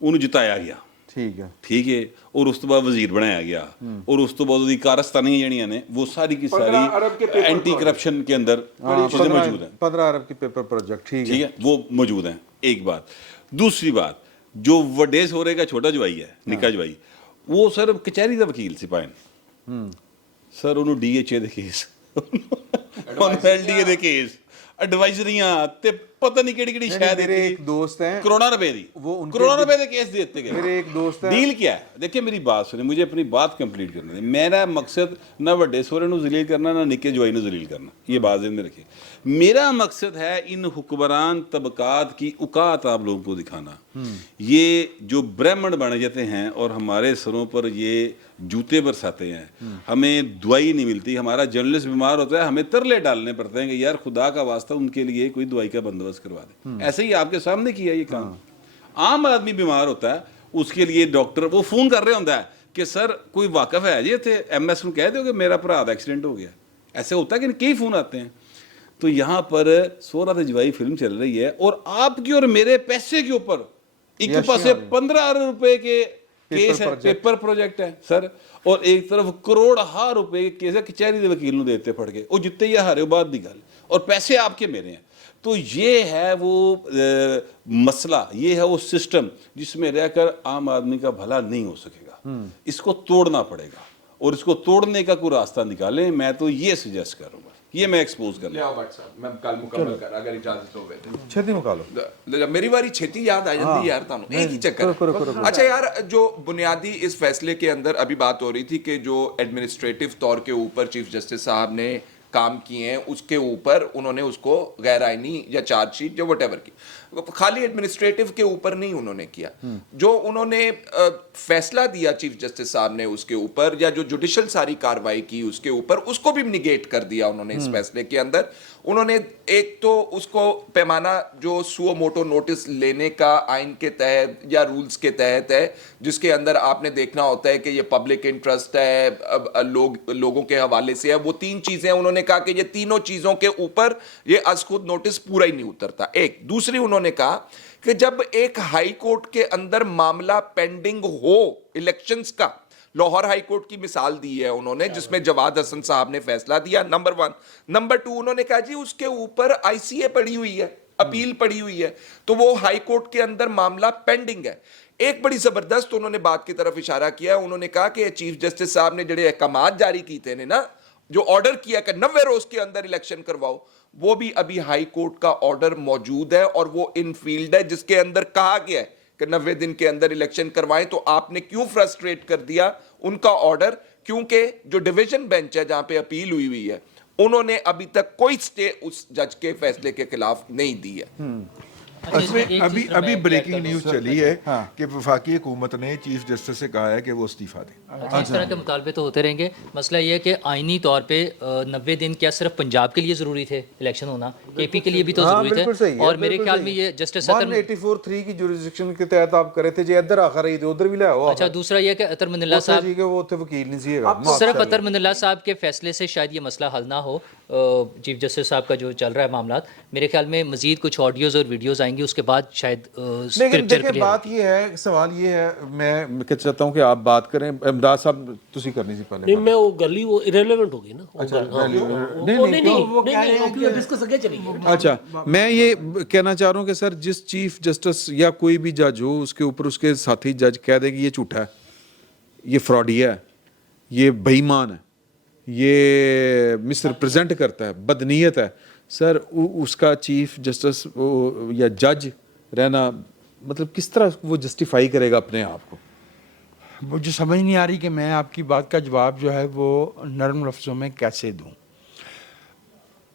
ਉਹਨੂੰ ਜਿਤਾਇਆ ਗਿਆ, ठीक है। ਠੀਕ ਹੈ, ਔਰ ਉਸ ਤੋਂ ਬਾਅਦ ਵਜ਼ੀਰ ਬਣਾਇਆ ਗਿਆ, ਔਰ ਉਸ ਤੋਂ ਬਾਅਦ ਉਹਦੀ ਕਾਰਸਤਾਨੀਆਂ ਜਿਹੜੀਆਂ ਨੇ वो सारी की सारी एंटी करप्शन के अंदर चीजें मौजूद हैं। 15 अरब की पेपर प्रोजेक्ट, ठीक ठीक है, वो मौजूद हैं। एक बात। दूसरी बात, जो वड्डे सोरे का छोटा जवाई है, निका जवाई, ਉਹ ਸਰ ਕਚਹਿਰੀ ਦਾ ਵਕੀਲ ਸੀ ਪਾਇਨ ਸਰ ਉਹਨੂੰ DHA ਦੇ ਕੇਸ ਉਹਨੂੰ LDA ਦੇ ਕੇਸ ਐਡਵਾਈਜ਼ਰੀਆਂ ਤੇ ਪਤਾ ਨਹੀਂ ਕਿਹੜੀ ਕਿਹੜੀ ਸ਼ਾਇਦ मेरे एक दोस्त हैं करोड़ों रुपए दी वो उनके करोड़ों रुपए के केस देते गए मेरे एक दोस्त हैं डील क्या है देखिए मेरी बात सुनिए मुझे अपनी बात कंप्लीट करनी है मेरा मकसद ना ਵੱਡੇ ਸਹੁਰੇ ਨੂੰ ਜ਼ਲੀਲ ਕਰਨਾ ना ਨਿੱਕੇ ਜਵਾਈ ਨੂੰ ਜ਼ਲੀल करना ये बात ध्यान में रखिए मेरा मकसद है इन हुक्मरान तबकात की औकात आप लोगों को दिखाना ये जो ब्राह्मण बन जाते हैं और हमारे सरों पर ये जूते बरसाते हैं हमें दवाई नहीं मिलती हमारा जर्नलिस्ट बीमार होता है हमें तरले डालने पड़ते हैं कि यार खुदा का वास्ता उनके लिए कोई दवाई का बंदोबस्त करवा दे ऐसे ही आपके सामने किया ये काम आम आदमी बीमार होता है उसके लिए डॉक्टर वो फोन कर रहे होता है कि सर कोई वाकफ है जी थे MS ਨੂੰ कह दो कि मेरा भरा का एक्सीडेंट हो गया ऐसे होता है कि कई फोन आते हैं तो यहाँ पर सोहरा ते जवाई फिल्म चल रही है और आपकी और मेरे पैसे के ऊपर एक पासे 15 अरब रुपए के केस है पेपर प्रोजेक्ट है सर और एक तरफ करोड़ हार रुपए के केस है कचहरी के वकील देते फड़ के वो जितने ही हारे बाद की गल और पैसे आपके मेरे हैं तो ये है वो मसला ये है वो सिस्टम जिसमें रहकर आम आदमी का भला नहीं हो सकेगा इसको तोड़ना पड़ेगा और इसको तोड़ने का कोई रास्ता निकालें मैं तो ये सजेस्ट करूंगा ये मैं एक्सपोज कर ले आओ भाई साहब मैं गल मुकम्मल कर अगर इजाजत होवे ते छेती मुका लो मेरी बारी छेती याद आ जाती है यार तानू एक ही चक्कर अच्छा यार जो बुनियादी इस फैसले के अंदर अभी बात हो रही थी कि जो एडमिनिस्ट्रेटिव तौर के ऊपर चीफ जस्टिस साहब ने काम किए हैं उसके ऊपर उन्होंने उसको गैर आईनी या चार्जशीट या वटेवर की खाली एडमिनिस्ट्रेटिव के ऊपर नहीं उन्होंने किया जो उन्होंने फैसला दिया चीफ जस्टिस साहब ने उसके ऊपर या जो जुडिशल सारी कार्रवाई की उसके ऊपर उसको भी निगेट कर दिया उन्होंने इस फैसले के अंदर उन्होंने एक तो उसको पैमाना जो सुओ मोटो नोटिस लेने का आइन के तहत या रूल्स के तहत है जिसके अंदर आपने देखना होता है कि ये पब्लिक इंटरेस्ट है लोगों के हवाले से है वो 3 चीजें उन्होंने कहा कि ये तीनों चीजों के ऊपर ये अज खुद नोटिस पूरा ही नहीं उतरता एक दूसरी उन्होंने कहा कि जब एक हाई कोर्ट के अंदर मामला पेंडिंग हो इलेक्शंस का लाहौर हाई कोर्ट की मिसाल दी है उन्होंने जिसमें जवाद हसन साहब ने फैसला दिया नंबर 1 नंबर 2 उन्होंने कहा जी उसके ऊपर ICA पड़ी हुई है अपील पड़ी हुई है तो वो हाई कोर्ट के अंदर मामला पेंडिंग है एक बड़ी जबरदस्त उन्होंने बात की तरफ इशारा किया उन्होंने कहा कि चीफ जस्टिस साहब ने जड़े अहकाम जारी किए थे ना जो ऑर्डर किया कि 90 रोज के अंदर इलेक्शन करवाओ वो भी अभी हाई कोर्ट का ऑर्डर मौजूद है और वो इन फील्ड है जिसके अंदर कहा गया है कि 90 दिन के अंदर इलेक्शन करवाएं तो आपने क्यों फ्रस्ट्रेट कर दिया उनका ऑर्डर क्योंकि जो डिवीजन बेंच है जहां पे अपील हुई है उन्होंने अभी तक कोई स्टे उस जज के फैसले के खिलाफ नहीं दी है अभी ब्रेकिंग न्यूज चली है कि वफाकी हुकूमत ने चीफ जस्टिस से कहा है कि वो इस्तीफा दें इस तरह के मुतालबे तो होते रहेंगे मसला ये है कि आइनी तौर पे 90 दिन क्या सिर्फ पंजाब के लिए ज़रूरी थे इलेक्शन होना KP के लिए भी तो ज़रूरी थे और मेरे ख्याल में ये जस्टिस 184(3) की जुरिसडिक्शन के तहत आप करे थे जे इधर आखर रही थे उधर भी ले आओ अच्छा दूसरा ये कि अतर मनिल्ला साहब जी के वो थे वकील नहीं सी सिर्फ अतर मनिल्ला साहब के फैसले से शायद ये मसला हल ना हो चीफ जस्टिस साहब का जो चल रहा है मामला मेरे ख्याल में मजीद कुछ ऑडियोज और वीडियोज आएंगी उसके बाद शायद लेकिन देखिए बात ये है सवाल ये है मैं चाहता हूँ कि आप बात करें इमदाद साहब तुसी करनी सी पहले नहीं मैं वो गली वो इरेलेवेंट हो गई ना अच्छा नहीं डिस्कस आगे चलेगी अच्छा मैं ये कहना चाह रहा हूँ कि सर जिस चीफ जस्टिस या कोई भी जज हो उसके ऊपर उसके साथी जज कह दे कि ये झूठा है ये फ्रॉडिया है ये बेईमान है ये मिसरिप्रेजेंट करता है बदनीयत है सर उसका चीफ जस्टिस या जज रहना मतलब किस तरह वो जस्टिफाई करेगा अपने आप को मुझे समझ नहीं आ रही कि मैं आपकी बात का जवाब जो है वो नरम लफ्ज़ों में कैसे दूं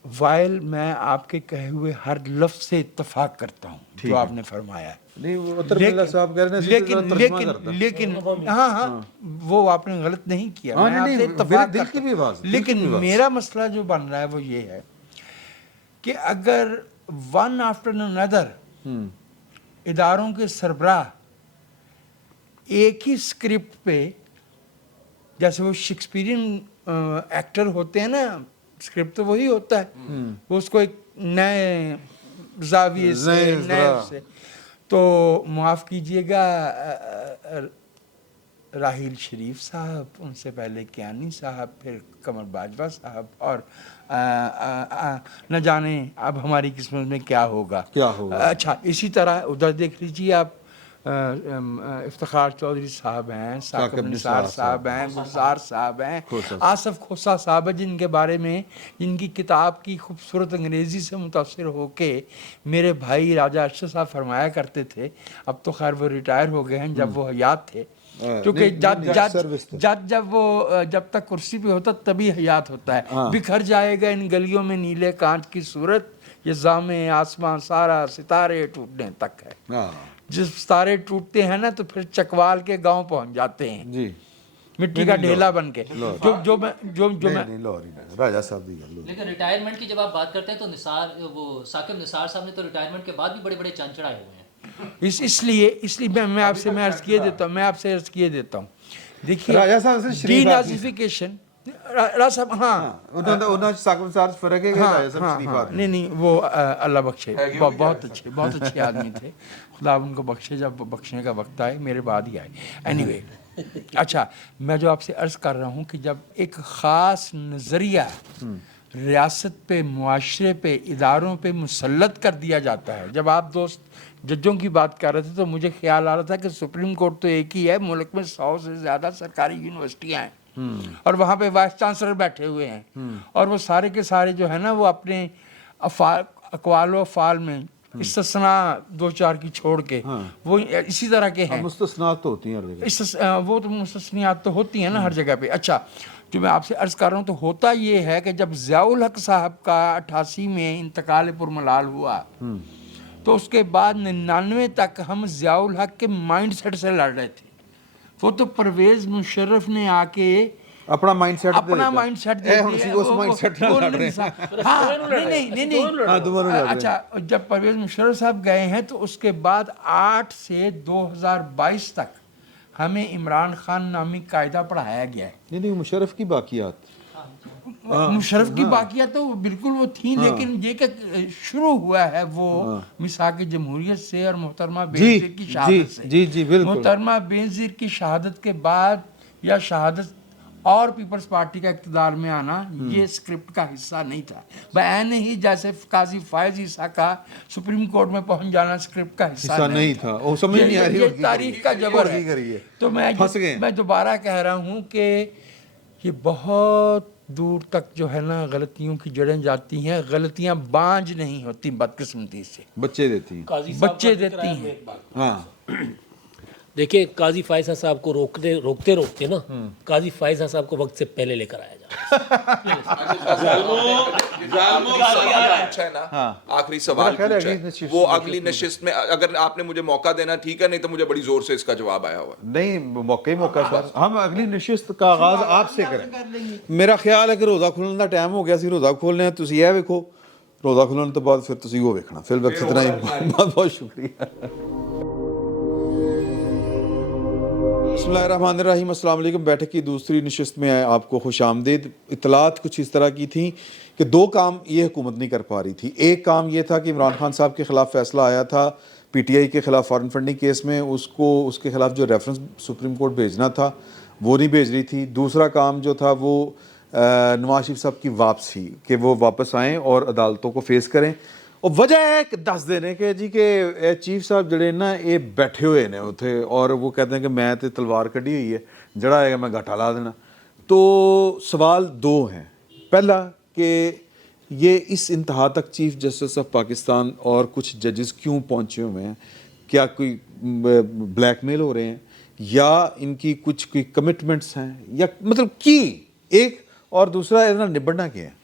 वाइल मैं आपके कहे हुए हर लफ्ज़ से इत्तेफाक करता हूं जो आपने फरमाया है नहीं वो अतर साहब कह रहे हैं लेकिन हाँ वो आपने गलत नहीं किया मैं आपसे इत्तेफाक दिल की भी आवाज़ लेकिन मेरा मसला जो बन रहा है वो ये है कि अगर वन आफ्टर अनदर इदारों के सरबराह एक ही स्क्रिप्ट पे जैसे वो शेक्सपियरियन एक्टर होते हैं ना स्क्रिप्ट तो वही होता है वो उसको एक नए जाविये से नए से तो माफ़ कीजिएगा राहिल शरीफ साहब उनसे पहले कियानी साहब फिर कमर बाजवा साहब और न जाने अब हमारी किस्मत में क्या होगा अच्छा इसी तरह उधर देख लीजिए आप افتخار چودھری صاحب ہیں, ثاقب نثار صاحب ہیں, گلزار صاحب ہیں, آصف کھوسا صاحب ہیں, جن کے بارے میں جن کی کتاب کی خوبصورت انگریزی سے متاثر ہو کے میرے بھائی راجہ ارشد صاحب فرمایا کرتے تھے. اب تو خیر وہ ریٹائر ہو گئے ہیں, جب وہ حیات تھے, کیونکہ جب تک کرسی پہ ہوتا تبھی حیات ہوتا ہے. بکھر جائے گا ان گلیوں میں نیلے کانچ کی صورت, یہ زام آسمان سارا ستارے ٹوٹنے تک ہے. جب ستارے ٹوٹتے ہیں نا تو پھر چکوال کے گاؤں پہنچ جاتے ہیں مٹی کا ڈھیلا بن کے. جو میں راجہ صاحب دی. لیکن ریٹائرمنٹ کی جب آپ بات کرتے ہیں تو ثاقب نثار صاحب نے تو ریٹائرمنٹ کے بعد بھی بڑے بڑے چاند چڑھائے ہوئے ہیں. اس لیے میں آپ سے عرض کیے دیتا ہوں. دیکھیے راجہ صاحب سے شریف ڈینازیفیکیشن راجہ صاحب, انہوں ثاقب نثار فرق ہے کہ راجہ صاحب شریف آدمی. نہیں وہ اللہ بخشے بہت اچھے آدمی تھے, خدا ان کو بخشے, جب بخشنے کا وقت آئے میرے بعد ہی آئے. اینی وے, اچھا میں جو آپ سے عرض کر رہا ہوں کہ جب ایک خاص نظریہ ریاست پہ, معاشرے پہ, اداروں پہ مسلط کر دیا جاتا ہے. جب آپ دوست ججوں کی بات کر رہے تھے تو مجھے خیال آ رہا تھا کہ سپریم کورٹ تو ایک ہی ہے, ملک میں 100 سے زیادہ سرکاری یونیورسٹیاں ہیں اور وہاں پہ وائس چانسلر بیٹھے ہوئے ہیں, اور وہ سارے کے سارے جو ہے نا وہ اپنے اقوال و افعال میں استثناء 2-4 کی چھوڑ کے وہ اسی طرح کے ہیں. مستثنیات تو ہوتی ہیں ہر جگہ, وہ تو مستثنیات تو ہوتی ہیں نا ہر جگہ پہ. اچھا جو میں آپ سے عرض کر رہا ہوں تو ہوتا یہ ہے کہ جب ضیاء الحق صاحب کا 88 میں انتقال پرملال ہوا تو اس کے بعد 99 تک ہم ضیاء الحق کے مائنڈ سیٹ سے لڑ رہے تھے. وہ تو پرویز مشرف نے آ کے اپنا مائنڈ سیٹ اچھا جب پرویز مشرف صاحب گئے ہیں تو اس کے بعد 8 سے 2022 تک ہمیں عمران خان نامی قاعدہ پڑھایا گیا ہے. نہیں مشرف کی باقیات, مشرف کی باقیات تو بالکل وہ تھیں, لیکن یہ کہ شروع ہوا ہے وہ میثاق جمہوریت سے اور محترمہ بینظیر کی شہادت سے. جی بالکل. محترمہ بینظیر کی شہادت کے بعد یا شہادت اور پیپلز پارٹی کا اقتدار میں آنا یہ اسکرپٹ کا حصہ نہیں تھا. بعین ہی جیسے قاضی فائز عیسیٰ کا سپریم کورٹ میں پہنچ جانا اسکرپٹ کا حصہ نہیں تھا. وہ سمجھ نہیں آ رہی, یہ تاریخ کا جبر ہے. تو میں دوبارہ کہہ رہا ہوں کہ یہ بہت دور تک جو ہے نا غلطیوں کی جڑیں جاتی ہیں. غلطیاں بانج نہیں ہوتی بدقسمتی سے, بچے دیتی ہیں, بچے دیتی ہیں. ہاں دیکھیں قاضی فائزہ صاحب کو روکتے نا قاضی فائزہ صاحب کو وقت سے پہلے لے کر آیا جائے. آخری سوال پوچھا ہے, وہ اگلی نشست میں اگر آپ نے مجھے موقع دینا ٹھیک ہے, نہیں تو مجھے بڑی زور سے اس کا جواب آیا ہوا. نہیں موقع سر, ہم اگلی نشست کا آغاز آپ سے کریں. میرا خیال ہے کہ روزہ کھلنے کا ٹائم ہو گیا سی, روزہ کھولنے تسی یہ ویکھو, روزہ کھلنے تو بعد پھر تسی وہ ویکھنا. فی الوقت اتنا ہی, بہت شکریہ. بسم اللہ الرحمن الرحیم. السلام علیکم. بیٹھک کی دوسری نشست میں آپ کو خوش آمدید. اطلاعات کچھ اس طرح کی تھیں کہ 2 کام یہ حکومت نہیں کر پا رہی تھی. ایک کام یہ تھا کہ عمران خان صاحب کے خلاف فیصلہ آیا تھا پی ٹی آئی کے خلاف فارن فنڈنگ کیس میں, اس کے خلاف جو ریفرنس سپریم کورٹ بھیجنا تھا وہ نہیں بھیج رہی تھی. دوسرا کام جو تھا وہ نواز شریف صاحب کی واپسی, کہ وہ واپس آئیں اور عدالتوں کو فیس کریں. اور وجہ ہے دس دینے کہ جی کہ چیف صاحب جڑے نا یہ بیٹھے ہوئے نے اتنے, اور وہ کہتے ہیں کہ میں تے تلوار کڈی ہوئی ہے, جڑا ہے میں گھاٹا لا دینا. تو سوال 2 ہیں. پہلا کہ یہ اس انتہا تک چیف جسٹس آف پاکستان اور کچھ ججز کیوں پہنچے ہوئے ہیں؟ کیا کوئی بلیک میل ہو رہے ہیں, یا ان کی کوئی کمٹمنٹس ہیں, یا مطلب کی ایک, اور دوسرا نبڑنا کیا ہے؟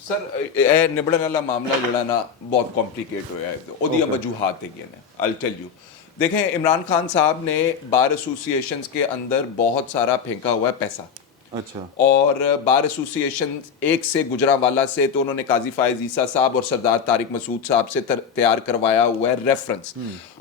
سر اے نبڑن والا معاملہ جڑا نا بہت کمپلیکیٹ ہویا ہے. اودیاں وجوہات ہے گئے نے, I'll tell you. دیکھیں عمران خان صاحب نے بار ایسوسیشنز کے اندر بہت سارا پھینکا ہوا ہے پیسہ. اچھا. اور بار ایسوسیشن ایک سے گجرانوالہ سے تو انہوں نے قاضی فائز عیسیٰ صاحب اور سردار طارق مسعود صاحب سے تیار کروایا ہوا ہے ریفرنس.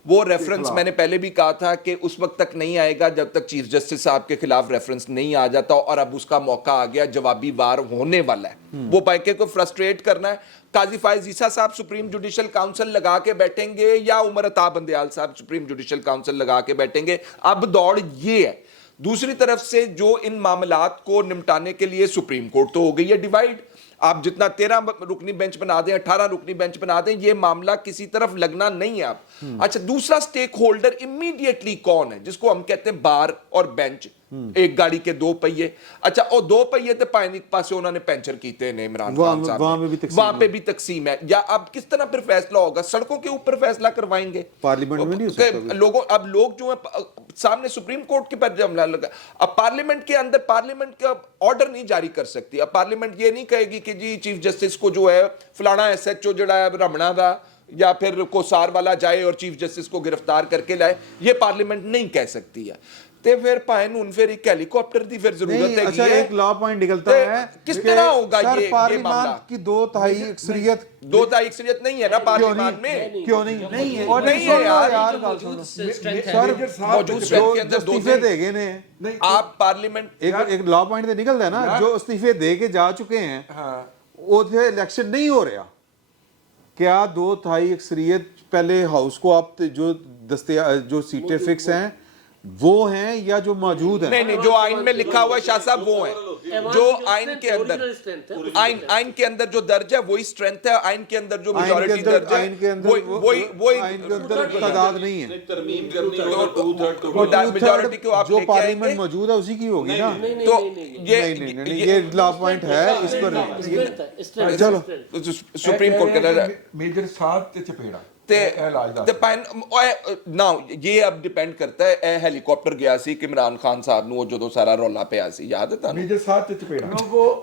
وہ ریفرنس میں نے پہلے بھی کہا تھا کہ اس وقت تک نہیں آئے گا جب تک چیف جسٹس صاحب کے خلاف ریفرنس نہیں آ جاتا, اور اب اس کا موقع آ گیا, جوابی وار ہونے والا ہے. وہ بائکے کو فرسٹریٹ کرنا ہے. قاضی فائز عیسیٰ صاحب سپریم جوڈیشل کاؤنسل لگا کے بیٹھیں گے یا عمر عطا بندیال صاحب سپریم جوڈیشل کاؤنسل لگا کے بیٹھیں گے. اب دوڑ یہ ہے. दूसरी तरफ से जो इन मामलात को निपटाने के लिए सुप्रीम कोर्ट तो हो गई है डिवाइड, आप जितना 13 रुकनी बेंच बना दें, 18 रुकनी बेंच बना दें, ये मामला किसी तरफ लगना नहीं है। आप अच्छा, दूसरा स्टेक होल्डर इमीडिएटली कौन है, जिसको हम कहते हैं बार और बेंच, एक गाड़ी के दो पहिए। अच्छा, और दो पहिए ते पानी पासे उन्होंने पेंचर कीते ने इमरान खान साहब, वहां पे भी तकसीम है। या अब किस तरह फिर फैसला होगा, सड़कों के ऊपर फैसला करवाएंगे पार्लियामेंट में नहीं हो सकता। लोगों, अब लोग जो है सामने सुप्रीम कोर्ट के पर हमला लगा, अब पार्लियामेंट के अंदर पार्लियामेंट का ऑर्डर नहीं जारी कर सकती। अब पार्लियामेंट ये नहीं कहेगी कि जी चीफ जस्टिस को जो है फलाना SHO जड़ा है रमना दा या फिर कोसार वाला जाए और चीफ जस्टिस को गिरफ्तार करके लाए, ये पार्लियामेंट नहीं कह सकती है। ते फिर भाई नून फिर एक हेलीकॉप्टर की फिर जरूरत है। अच्छा, एक लॉ पॉइंट निकलता है किस तरह होगा ये पार्लियामेंट की 2/3 अक्सरियत, 2/3 अक्सरियत नहीं है ना पार्लियामेंट में, क्यों नहीं? नहीं है, और नहीं है यार, मौजूद स्ट्रेंथ है। मौजूद स्ट्रेंथ के अंदर दो इस्तीफे दे गए ने, आप पार्लियामेंट एक लॉ पॉइंट तो निकलता है ना, जो इस्तीफे दे के जा चुके हैं वो इलेक्शन नहीं हो रहा, क्या 2/3 अक्सरियत पहले हाउस को आप जो सीटें फिक्स हैं वो हैं या जो मौजूद है? नहीं, जो आइन में लिखा हुआ है शाह साहब वो है, जो आइन के अंदर आइन के अंदर जो दर्ज है वही स्ट्रेंथ है, आइन के अंदर जो मेजॉरिटी दर्ज है आइन के अंदर वही आइन के अंदर तादाद नहीं है, तरमीम करनी है तो 2/3 मेजॉरिटी को आप जो लेके पार्लियामेंट आएंगे। मौजूद है उसी की होगी ना। तो ये लॉ पॉइंट है, इस पर चलो सुप्रीम कोर्ट का मेजर साथ ते चपेड़ा नाउ ये अब डिपेंड करता है। ए हेलीकॉप्टर गया सी इमरान खान साहब ਨੂੰ ਜਦੋਂ ਸਾਰਾ ਰੌਲਾ ਪਿਆ ਸੀ, याद है ਤੁਹਾਨੂੰ? मेजर साथ ते चपेड़ा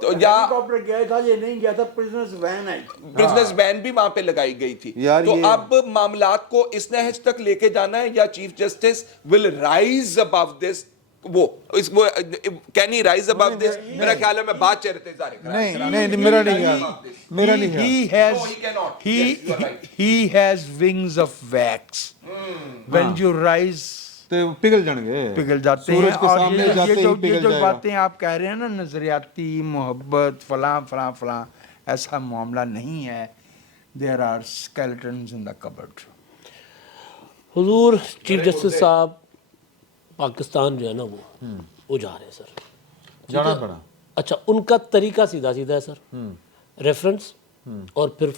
तो या हेलीकॉप्टर गया था, ये नहीं गया था, प्रिजनर्स वैन आई। बिजनेस वैन भी वहां पे लगाई गई थी। यार तो ये- अब मामलात को इस नहज तक लेके जाना है या chief justice will rise above this, वो can he rise above this? मेरा ख्याल है मैं बात चेहरे ते जाहिर करा नहीं, मेरा नहीं यार, मेरा नहीं He यार। has No, he cannot. he Yes, you are right. he has wings of wax. When you rise, तो पिघल जाएंगे, पिघल जाते सूरज हैं। के और सामने ये जाते ही जो पिघल जाएगा। बातें आप कह रहे हैं ना, नजरियाती मोहब्बत फलां फलां फलां, ऐसा मामला नहीं है। There are skeletons in the cupboard. Hazur chief justice साहब पाकिस्तान जो है ना वो जा रहे हैं सर, जाना पड़ा। अच्छा, उनका तरीका सीधा सीधा है सर, रेफरेंस और फिर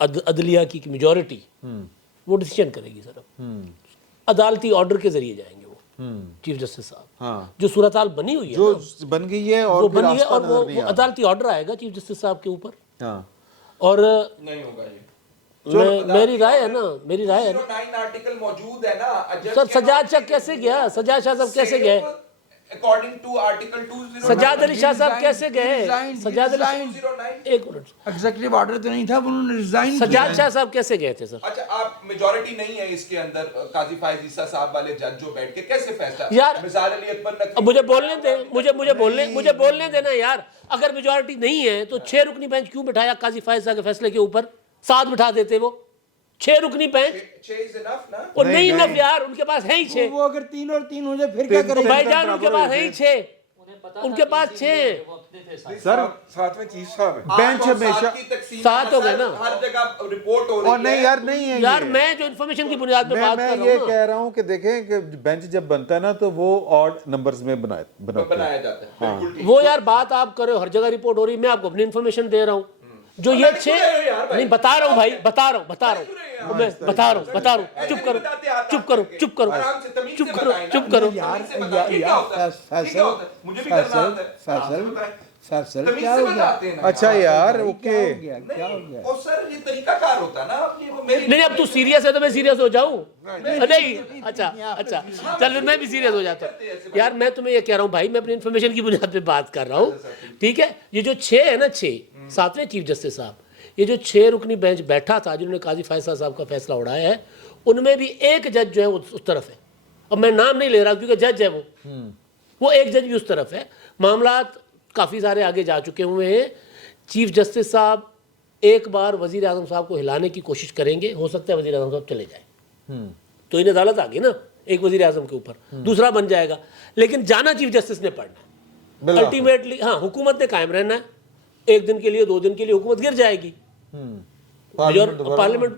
अदलिया की मेजॉरिटी वो डिसीजन करेगी सर। अब अदालती ऑर्डर के जरिए जाएंगे वो चीफ जस्टिस साहब। हाँ। जो सूरत हाल बनी हुई है जो ना, बन गई है और वो फिर बनी है रास्ता और नजर नहीं वो आ रहा। अदालती ऑर्डर आएगा चीफ जस्टिस साहब के ऊपर। हाँ। और नहीं होगा ये। मेरी राय है ना, मेरी राय है ना 09 आर्टिकल मौजूद है ना सर। सजाद शाह कैसे गया, सजाद शाह साहब कैसे गए, according to article 209 Sajjad Ali Shah साहब कैसे गए, Resigned, सजाद अली, 209। एक मिनट, एग्जीक्यूटिव ऑर्डर तो नहीं था, उन्होंने रिजाइन सजाद शाह साहब कैसे गए थे सर? अच्छा, आप मेजॉरिटी नहीं है इसके अंदर, काजी फायज ईसा साहब वाले जज जो बैठ के कैसे फैसला, यार, मिसाल अली अकबर नकवी, अब मुझे बोलने दे, मुझे बोलने देना यार। अगर मेजॉरिटी नहीं है तो 6 रुकनी बेंच क्यों बिठाया काजी फायज साहब के फैसले के ऊपर? 7 बिठा देते वो 6 रुकनी बेंच, 6 is enough ना? और नहीं नफ यार, उनके पास है ही 6 वो अगर 3 और 3 हो जाए फिर क्या करेंगे? भाईजान, उनके पास है ही 6, उनके पास 6 सर साथ में चीफ साहब है। बेंच 8 और हमेशा 7 की तकसीम 7 हो गए ना। हर जगह रिपोर्ट हो रही और नहीं यार, नहीं है यार ये। मैं जो इन्फॉर्मेशन की बुनियाद पे बात मैं कर ये रहा हूँ कह रहा हूँ कि देखें कि बेंच जब बनता है ना तो वो ऑड नंबर्स में बनाते हैं। बनाया जाता है। बिल्कुल ठीक। वो यार बात आप कर रहे हो, हर जगह रिपोर्ट हो रही है, मैं आपको अपनी इन्फॉर्मेशन दे रहा हूँ। जो ये 6 नहीं बता रहा हूँ भाई, बता रहा हूँ मैं बता रहा हूँ, चुप करो चुप करो चुप करो आराम से तमीज चुप से करो बताएं ना। चुप करो यार तमीज से बताएं, ये क्या होता है? ये क्या होता है? मुझे भी करना आता है। फैसल बताएं। फैसल तमीज क्या से हो गया? बताते हैं ना। अच्छा यार, क्या ओके। हो गया? क्या हो गया? और सर ये तरीकाकार होता है ना, अपनी वो मेरी नहीं, अब तू सीरियस है तो मैं सीरियस हो जाऊं? नहीं, अच्छा चल फिर मैं भी सीरियस हो जाता हूँ। यार मैं तुम्हें ये कह रहा हूँ भाई, मैं अपनी इन्फॉर्मेशन की बुनियाद पे बात कर रहा हूँ, ठीक है? ये जो 6 है ना, 6 7वें चीफ जस्टिस साहब, ये जो 6 रुकनी बेंच बैठा था जिन्होंने काजी फैसला साहब का फैसला उड़ाया है, उनमें भी एक जज जो है उस तरफ है। अब मैं नाम नहीं ले रहा क्योंकि जज है वो एक जज भी उस तरफ है। मामलात काफ़ी सारे आगे जा चुके हुए हैं। चीफ जस्टिस साहब एक बार वजीर आजम साहब को हिलाने की कोशिश करेंगे, हो सकता है वजीर आजम साहब चले जाए तो इन अदालत आ गई ना, एक वजीर आजम के ऊपर दूसरा बन जाएगा, लेकिन जाना चीफ जस्टिस ने पड़ना है अल्टीमेटली। हाँ, हुकूमत ने कायम रहना है, 1 दिन के लिए 2 दिन के लिए हुकूमत गिर जाएगी, पार्लियामेंट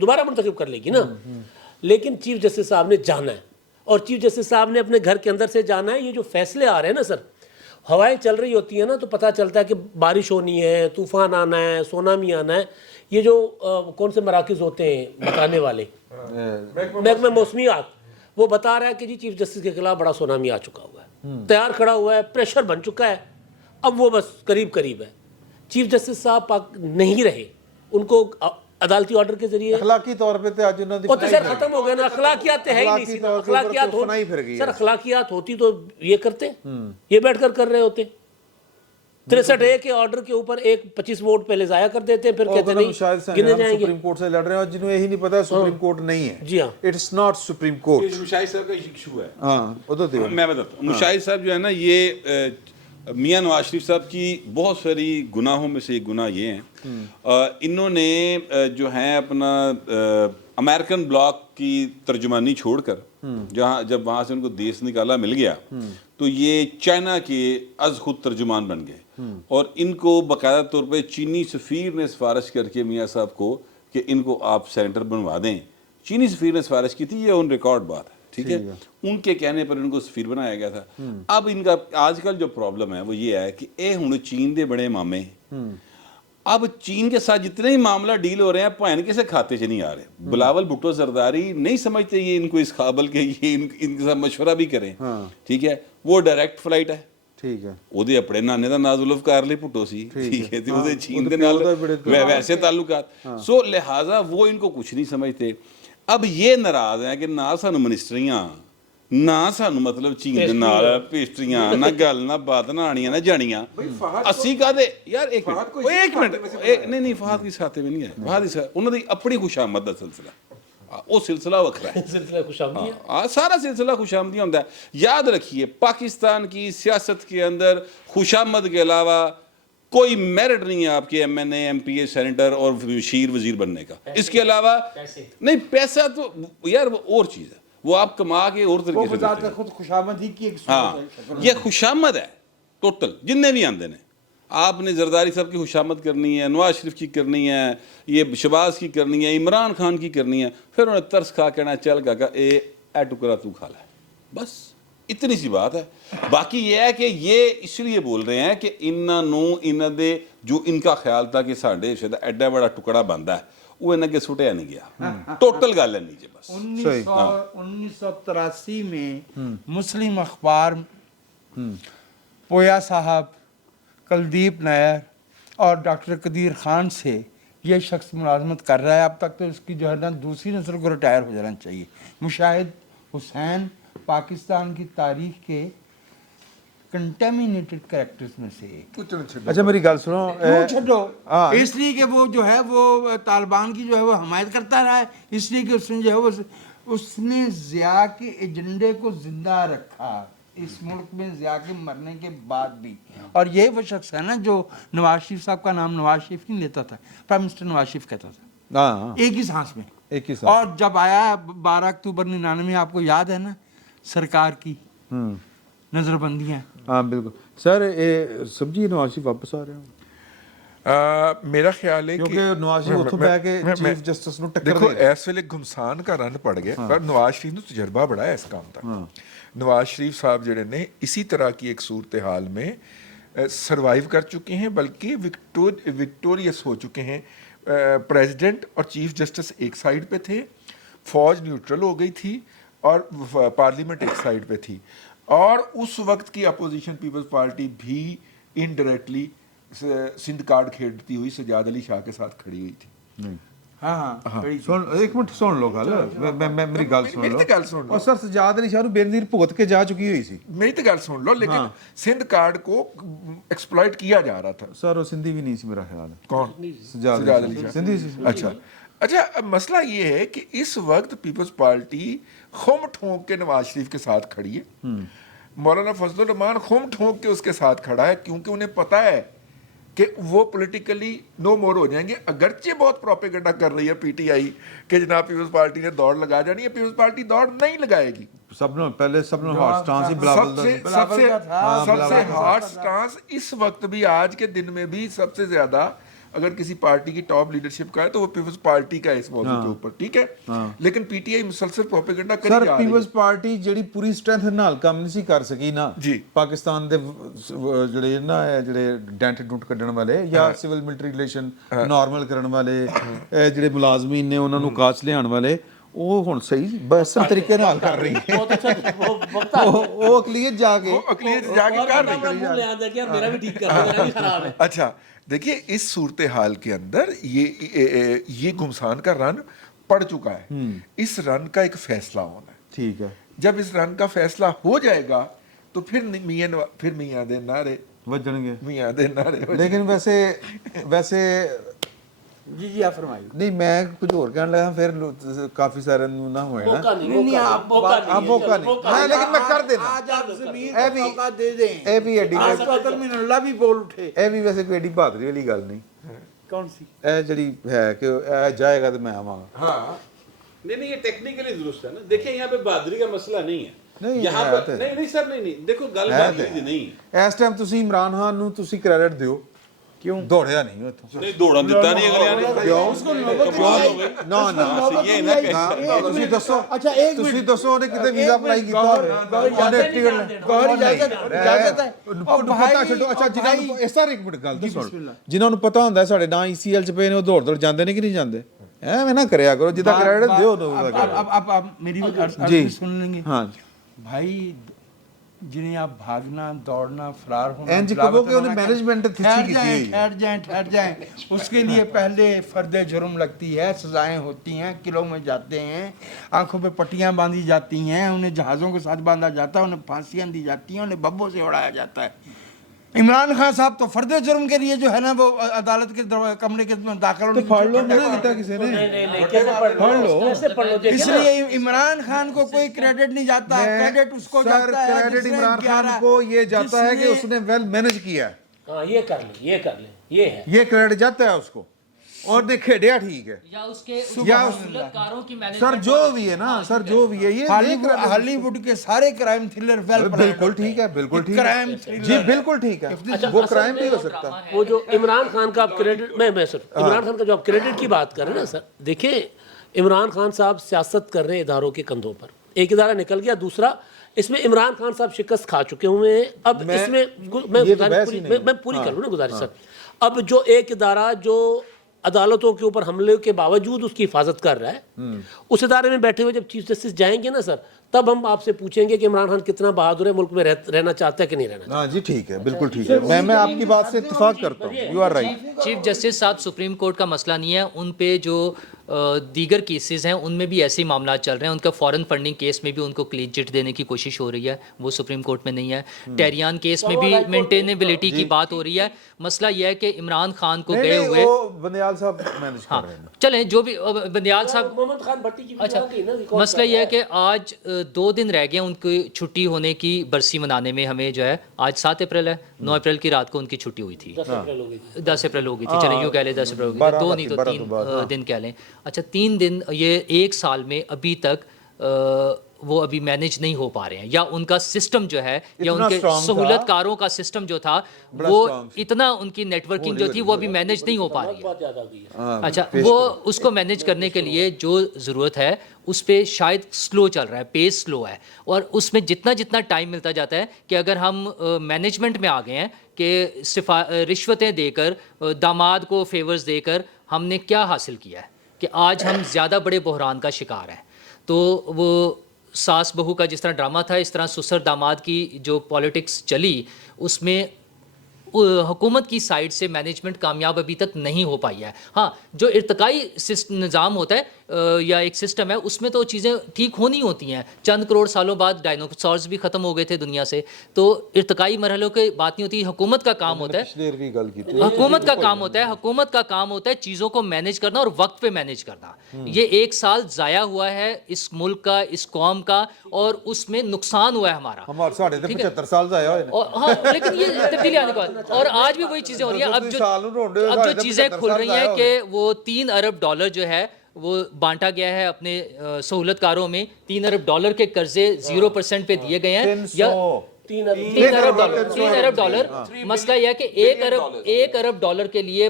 दोबारा मुंतखब कर लेगी ना, लेकिन चीफ जस्टिस साहब ने जाना है। اور چیف جسٹس صاحب نے اپنے گھر کے اندر سے جانا ہے. یہ جو فیصلے آ رہے ہیں نا سر, ہوائیں چل رہی ہوتی ہیں نا تو پتہ چلتا ہے کہ بارش ہونی ہے, طوفان آنا ہے, سونامی آنا ہے. یہ جو کون سے مراکز ہوتے ہیں بتانے والے, محکمہ موسمیات, وہ بتا رہا ہے کہ جی چیف جسٹس کے خلاف بڑا سونامی آ چکا ہوا ہے, تیار کھڑا ہوا ہے, پریشر بن چکا ہے, اب وہ بس قریب قریب ہے. چیف جسٹس صاحب نہیں رہے, ان کو عدالتی آرڈر کے ذریعے اخلاقی طور پہ تو آج انہوں نے وہ تو سر ختم ہو گیا نا. اخلاقیات ہے ہی نہیں سی. اخلاقیات سر اخلاقیات ہوتی تو یہ کرتے, یہ بیٹھ کر رہے ہوتے. 63A کے آرڈر کے اوپر ایک 25 ووٹ پہلے ضائع کر دیتے ہیں, پھر کہتے نہیں گنے جائیں گے. سپریم کورٹ سے لڑ رہے ہیں اور جنہیں یہی نہیں پتا سپریم کورٹ نہیں ہے. جی ہاں, it's not supreme court. Mushahid صاحب کا ایشو ہے. ہاں وہ تو میں بتاتا ہوں. مشاہد صاحب جو ہے نا, یہ میاں نواز شریف صاحب کی بہت ساری گناہوں میں سے ایک گناہ یہ ہیں, انہوں نے جو ہیں اپنا امریکن بلاک کی ترجمانی چھوڑ کر جب وہاں سے ان کو دیس نکالا مل گیا تو یہ چائنا کے از خود ترجمان بن گئے. اور ان کو باقاعدہ طور پہ چینی سفیر نے سفارش کر کے میاں صاحب کو کہ ان کو آپ سینیٹر بنوا دیں. چینی سفیر نے سفارش کی تھی, یہ آن ریکارڈ بات ہے, ٹھیک ہے. ان کے کہنے پر ان کو سفیر بنایا گیا تھا. اب ان کا آج کل جو پرابلم ہے وہ یہ ہے کہ اے ہن چین دے بڑے مامے, اب چین کے ساتھ جتنے ہی معاملہ ڈیل ہو رہے ہیں پوائن کے سے کھاتے سے نہیں آ رہے. بلاول بھٹو زرداری نہیں سمجھتے یہ ان کو اس قابل کے یہ ان کے ساتھ مشورہ بھی کریں, ٹھیک ہے. وہ ڈائریکٹ فلائٹ ہے, ٹھیک ہے. ਉਹਦੇ ਆਪਣੇ ਨਾਨੇ ਦਾ ਨਾਂ ਜ਼ੁਲਫਕਾਰ ਲਈ ਭੁੱਟੋ ਸੀ, ਠੀਕ ਹੈ, ਤੇ ਉਹਦੇ ਚੀਨ ਦੇ ਨਾਲ ਵੈਸੇ ਤਾਲੁਕਾਤ. ਸੋ ਲਿਹਾਜ਼ਾ وہ ان کو کچھ نہیں سمجھتے. اب یہ ناراض ہیں کہ نہ سانو منسٹریاں, نہ سانو مطلب چین دے نال پیسٹریاں, نہ گل نہ بات نہ آنیاں نہ جانیاں. اسی کا دے یار ایک منٹ نہیں فہد کی ساتھ میں نہیں ہے. فہد انہوں دی اپنی خوشامد دا سلسلہ, وہ سلسلہ وکھرا ہے. سلسلہ خوشامدی ہے, سارا سلسلہ خوشامدی ہوتا ہے. یاد رکھیے پاکستان کی سیاست کے اندر خوشامد کے علاوہ کوئی میرٹ نہیں ہے آپ کے ایم این اے, ایم پی اے, سینیٹر اور شیر وزیر بننے کا. اس کے علاوہ نہیں, پیسہ تو یار وہ اور چیز ہے, وہ آپ کما کے اور طریقے سے دیتے ہیں. خود خوشامد ہی کی ایک ہاں, یہ خوشامد ہے ٹوٹل جتنے بھی آندے ہیں. آپ نے زرداری صاحب کی خوشامد کرنی ہے, نواز شریف کی کرنی ہے, یہ شہباز کی کرنی ہے, عمران خان کی کرنی ہے, پھر انہیں ترس کھا کہنا چل کا اے ٹکڑا تو کھا لے, بس اتنی سی بات ہے. باقی یہ ہے کہ یہ اس لیے بول رہے ہیں کہ انہوں دے جو ان کا خیال تھا کہ ساڈے شاید ایڈا بڑا ٹکڑا بنتا ہے وہ انہیں کے سٹیا نہیں گیا. ٹوٹل گل ہے نیچے بس. 1983 میں مسلم اخبار پویا صاحب, کلدیپ نیر اور ڈاکٹر قدیر خان سے یہ شخص ملازمت کر رہا ہے. اب تک تو اس کی جو ہے نا دوسری نسل کو ریٹائر ہو جانا چاہیے. مشاہد حسین پاکستان کی تاریخ کے کنٹامینیٹڈ کریکٹرز میں سے ایک. اچھا میری گل سنو, چھوڑو اس لیے کہ وہ جو ہے وہ طالبان کی جو ہے وہ حمایت کرتا رہا ہے, اس لیے کہ اس نے جو ہے اس نے ضیاء کے ایجنڈے کو زندہ رکھا اس ملک میں ضیاء کے مرنے کے بعد بھی. اور یہ وہ شخص ہے نا جو نواز شریف صاحب کا نام نواز شریف نہیں لیتا تھا, پرائم منسٹر نواز شریف کہتا تھا, ایک ہی سانس میں. اور جب آیا 12 اکتوبر 99 آپ کو یاد ہے نا سرکار کی نظر بندیاں. ہاں بالکل سر. سمجھی نواز شریف واپس آ رہے ہیں؟ میرا خیال ہے کہ نواز شریف اتوں پہ کے چیف جسٹس نو ٹکر دیکھو اس ویلے گھمسان کا رن پڑ گیا, پر نواز شریف نے تجربہ بڑا ہے اس کام کا. نواز شریف صاحب جڑے نے اسی طرح کی ایک صورتحال میں سروائیو کر چکے ہیں, بلکہ وکٹوریس ہو چکے ہیں. پریزیڈنٹ اور چیف جسٹس ایک سائیڈ پہ تھے, فوج نیوٹرل ہو گئی تھی اور پارلیمنٹ ایک سائیڈ پہ تھی. اور اس وقت کی اپوزیشن پیپلز پارٹی بھی انڈائریکٹلی سندھ کارڈ کھیلتی ہوئی سجاد علی شاہ کے ساتھ کھڑی ہوئی تھی. ہاں ایک منٹ سن لو گل, میری گل سن لو. اور سر سجاد علی شاہ بے نظیر بھگت کے جا چکی ہوئی سی. میری تو گل سن لو, لیکن سندھ کارڈ کو ایکسپلائٹ کیا جا رہا تھا. سر وہ سندھی بھی نہیں سی میرا خیال ہے. کون؟ سجاد علی شاہ سندھی سی. اچھا مسئلہ یہ ہے کہ اس وقت پیپلز پارٹی خم ٹھونک کے نواز شریف کے ساتھ کھڑی ہے. مولانا فضل الرحمان خم ٹھونک کے اس کے ساتھ کھڑا ہے, کیونکہ انہیں پتہ ہے کہ وہ پولیٹیکلی نو مور ہو جائیں گے. اگرچہ بہت پروپیگنڈا کر رہی ہے پی ٹی آئی کہ جناب پیپلز پارٹی نے دوڑ لگا جانی ہے, پیپلز پارٹی دوڑ نہیں لگائے گی. سب نے پہلے سب نے ہارٹ سٹانس ہی سب سے ہارٹ سٹانس اس وقت بھی, آج کے دن میں بھی سب سے زیادہ اگر کسی پارٹی کی ٹاپ لیڈرشپ کا ہے تو وہ پیپلز پارٹی کا ہے اس موضوع کے اوپر, ٹھیک ہے, لیکن پی ٹی آئی مسلسل پروپیگنڈا کری سر جا رہی ہے. پیپلز پارٹی ਜਿਹੜੀ ਪੂਰੀ ਸਟਰੈਂਥ ਨਾਲ ਕੰਮ ਨਹੀਂ ਸੀ ਕਰ ਸਕੀ ਨਾ ਜੀ. ਪਾਕਿਸਤਾਨ ਦੇ ਜਿਹੜੇ ਨਾ ਜਿਹੜੇ ਡੈਂਟ ਡੂਟ ਕੱਢਣ ਵਾਲੇ ਜਾਂ ਸਿਵਲ ਮਿਲਟਰੀ ਰਿਲੇਸ਼ਨ ਨਾਰਮਲ ਕਰਨ ਵਾਲੇ ਜਿਹੜੇ ਮੁਲਾਜ਼ਮੀਨ ਨੇ ਉਹਨਾਂ ਨੂੰ ਕਾਚ ਲਿਆਉਣ ਵਾਲੇ ਉਹ ਹੁਣ ਸਹੀ ਬਸ ਤਰੀਕੇ ਨਾਲ ਕਰ ਰਹੀ ਹੈ. बहुत अच्छा वो ਉਹ ਅਕਲੀਅਤ ਜਾ ਕੇ وہ اقلیت جا کے کر رہی ہے. मुंह ले आते हैं कि यार मेरा भी ठीक कर दो, मेरा भी खराब है. اچھا دیکھیے اس صورتحال کے اندر یہ گھمسان کا رن پڑ چکا ہے, اس رن کا ایک فیصلہ ہونا ہے. ਠੀਕ ਹੈ جب اس رن کا فیصلہ ہو جائے گا تو پھر میاں دے نعرے ਵੱਜਣਗੇ. میاں دے نعرے لیکن ਵੈਸੇ جی جی آپ فرمائیے. ਨਹੀਂ ਮੈਂ ਕੁਝ ਹੋਰ ਕਹਿਣ ਲੱਗਾ ਫਿਰ ਕਾਫੀ ਸਾਰਿਆਂ ਨੂੰ ਨਾ ਹੋਇਆ मौका ਨਾ नहीं, आप آپ موقع نہیں میں لیکن میں کر دینا آج آپ زمین اے کو بھی- موقع دے دیں. ਇਹ ਵੀ ਐਡੀ آج تو اکرم اللہ بھی بول اٹھے. ਇਹ ਵੀ ਵੈਸੇ ਕੋਈ ਐਡੀ ਬਹਾਦਰੀ ਵਾਲੀ ਗੱਲ ਨਹੀਂ. کون سی؟ ਇਹ ਜਿਹੜੀ ਹੈ ਕਿ ਇਹ ਜਾਏਗਾ ਤੇ ਮੈਂ ਆਵਾਂਗਾ. ہاں نہیں یہ ٹیکنیکلی درست ہے نا. دیکھیں یہاں پہ بہادری کا مسئلہ نہیں ہے نہیں یہاں ہے پر تو- نہیں سر نہیں دیکھو گل ہے بہادری تو- دی نہیں ਇਸ ਟਾਈਮ ਤੁਸੀਂ ਇਮਰਾਨ ਖਾਨ ਨੂੰ ਤੁਸੀਂ ਕ੍ਰੈਡਿਟ ਦਿਓ. ਕਿਉਂ ਦੌੜਿਆ ਨਹੀਂ ਉੱਥੋਂ. نہیں دوڑا دیتا نہیں اگلے آنے ਨਾ ਨਾ یہ نہ کہ ਤੁਸੀਂ ਦੱਸੋ اچھا ایک ਤੁਸੀਂ ਦੱਸੋ ਉਹਨੇ ਕਿਤੇ ਵੀਜ਼ਾ ਅਪਲਾਈ ਕੀਤਾ ਹੋਵੇ ਉਹਨੇ ਟਿਕਟ گوہر اجازت ہے. اور ਪਤਾ ਛੱਡੋ. ਅੱਛਾ ਜਿਨ੍ਹਾਂ ਨੂੰ ਇਸ ਤਰ੍ਹਾਂ ਇੱਕ ਮਿੰਟ ਗੱਲ ਤਾਂ ਸੁਣ, ਜਿਨ੍ਹਾਂ ਨੂੰ ਪਤਾ ਹੁੰਦਾ ਸਾਡੇ ਨਾਂ ECL ਚ ਪਏ ਨੇ ਉਹ ਦੌੜ ਦੌੜ ਜਾਂਦੇ ਨੇ ਕਿ ਨਹੀਂ ਜਾਂਦੇ, ਐਵੇਂ ਨਾ ਕਰਿਆ ਕਰੋ. ਜਿੱਦਾਂ ਕ੍ਰੈਡਿਟ ਦਿਓ اب میری عرض جی. بھی سن لیں گے. ہاں بھائی جنہیں آپ بھاگنا دوڑنا فرار ہونا اینج بلاوت کہو کہ انہیں ہونا management ٹھہر تھچی کی جائیں تھی. ٹھہر جائیں اس کے لیے پہلے فرد جرم لگتی ہے, سزائیں ہوتی ہیں, قلعوں میں جاتے ہیں, آنکھوں پہ پٹیاں باندھی جاتی ہیں, انہیں جہازوں کے ساتھ باندھا جاتا ہے, انہیں پھانسیاں دی جاتی ہیں, انہیں ببوں سے اڑایا جاتا ہے. عمران خان صاحب تو فرد جرم کے لیے جو ہے نا وہ عدالت کے کمرے کے داخل ہونے پڑھ لو, منع کیتا کسی نے. پڑھ لو کیسے پڑھ لو. اس لیے عمران خان کو کوئی کریڈٹ نہیں جاتا, کریڈٹ اس کو سر جاتا ہے کریڈٹ جس نے عمران خان 11 کو یہ جاتا ہے جس کہ نے- اس نے ویل مینج کیا ہے, ہاں یہ کر لیں یہ کر لیں یہ ہے. یہ کریڈٹ جاتا ہے اس کو, اور نے کھیڑیا ٹھیک ہے. یا اس کے یا کاروں کی سر جو بھی ہے نا, سر جو بھی ہے یہ ہالی ووڈ کے سارے کرائم تھرلر ویل بالکل ٹھیک ہے, بالکل ٹھیک کرائم ہے جی, بالکل ٹھیک ہے, وہ کرائم بھی ہو سکتا ہے. وہ جو عمران خان کا آپ کریڈٹ میں سر عمران خان کا جو آپ کریڈٹ کی بات کر رہے ہیں نا سر, دیکھیں عمران خان صاحب سیاست کر رہے ہیں اداروں کے کندھوں پر. ایک ادارہ نکل گیا, دوسرا اس میں عمران خان صاحب شکست کھا چکے ہوئے ہیں. اب اس میں میں پوری کر لوں نا گزارش سر. اب جو ایک ادارہ جو عدالتوں کے اوپر حملے کے باوجود اس کی حفاظت کر رہا ہے, اس ادارے میں بیٹھے ہوئے جب چیف جسٹس جائیں گے نا سر, تب ہم آپ سے پوچھیں گے کہ عمران خان کتنا بہادر ہے, ملک میں رہنا چاہتا ہے کہ نہیں رہنا چاہتا. ہاں جی ٹھیک ہے, بالکل ٹھیک ہے, میں آپ کی بات سے اتفاق کرتا ہوں, you are right. Chief justice صاحب سپریم کورٹ کا مسئلہ نہیں ہے, ان پہ جو دیگر کیسز ہیں ان میں بھی ایسے ہی معاملات چل رہے ہیں. ان کا فورن فنڈنگ کیس میں بھی ان کو کلین چٹ دینے کی کوشش ہو رہی ہے, وہ سپریم کورٹ میں نہیں ہے. ٹیریان کیس میں بھی مینٹینیبلٹی کی بات ہو رہی ہے. مسئلہ یہ ہے کہ عمران خان کو گئے ہوئے بندیال صاحب مینج کر رہے ہیں. چلیں جو بھی بندیال صاحب, محمد خان بھٹی کی اچھا مسئلہ یہ ہے کہ آج 2 دن رہ گئے ان کی چھٹی ہونے کی برسی منانے میں. ہمیں جو ہے آج 7 اپریل ہے, 9 اپریل کی رات کو ان کی چھٹی ہوئی تھی, 10 اپریل ہو گئی تھی, چلیں یوں کہہ لیں 10 اپریل ہو گئی تھی, 2 نہیں تو 3 دن کہہ لیں. اچھا 3 دن یہ 1 سال میں ابھی تک وہ ابھی مینج نہیں ہو پا رہے ہیں, یا ان کا سسٹم جو ہے یا ان کے سہولت کاروں کا سسٹم جو تھا وہ اتنا, ان کی نیٹ ورکنگ جو تھی وہ ابھی مینج نہیں ہو پا رہی ہے. اچھا وہ اس کو مینج کرنے کے لیے جو ضرورت ہے اس پہ شاید سلو چل رہا ہے, پیس سلو ہے, اور اس میں جتنا ٹائم ملتا جاتا ہے کہ اگر ہم مینجمنٹ میں آ گئے ہیں کہ رشوتیں دے کر, داماد کو فیورز دے کر ہم نے کیا حاصل کیا ہے کہ آج ہم زیادہ بڑے بحران کا شکار ہیں. تو وہ ساس بہو کا جس طرح ڈرامہ تھا, اس طرح سسر داماد کی جو پالیٹکس چلی, اس میں حکومت کی سائڈ سے مینجمنٹ کامیاب ابھی تک نہیں ہو پائی ہے. ہاں جو ارتقائی نظام ہوتا ہے یا ایک سسٹم ہے, اس میں تو چیزیں ٹھیک ہونی ہوتی ہیں. چند کروڑ سالوں بعد ڈائنوسارز بھی ختم ہو گئے تھے دنیا سے, تو ارتقائی مرحلوں کی بات نہیں ہوتی. حکومت کا کام ہوتا ہے, حکومت کا کام ہوتا ہے, حکومت کا کام ہوتا ہے چیزوں کو مینج کرنا اور وقت پہ مینج کرنا. یہ 1 سال ضائع ہوا ہے اس ملک کا, اس قوم کا, اور اس میں نقصان ہوا ہے ہمارا. ہمارے ساڑھے 75 سال ضائع ہوئے ہیں. ہاں لیکن یہ تبدیلی آنے کے بعد, اور آج بھی وہی چیزیں ہو رہی ہیں. اب جو چیزیں کھل رہی ہیں کہ وہ $3 ارب جو ہے وہ بانٹا گیا ہے اپنے سہولت کاروں میں. $3 ارب کے قرضے 0% پہ دیے گئے ہیں, یا 3 अरब डॉलर مسئلہ یہ ہے کہ 1 ارب ڈالر کے لیے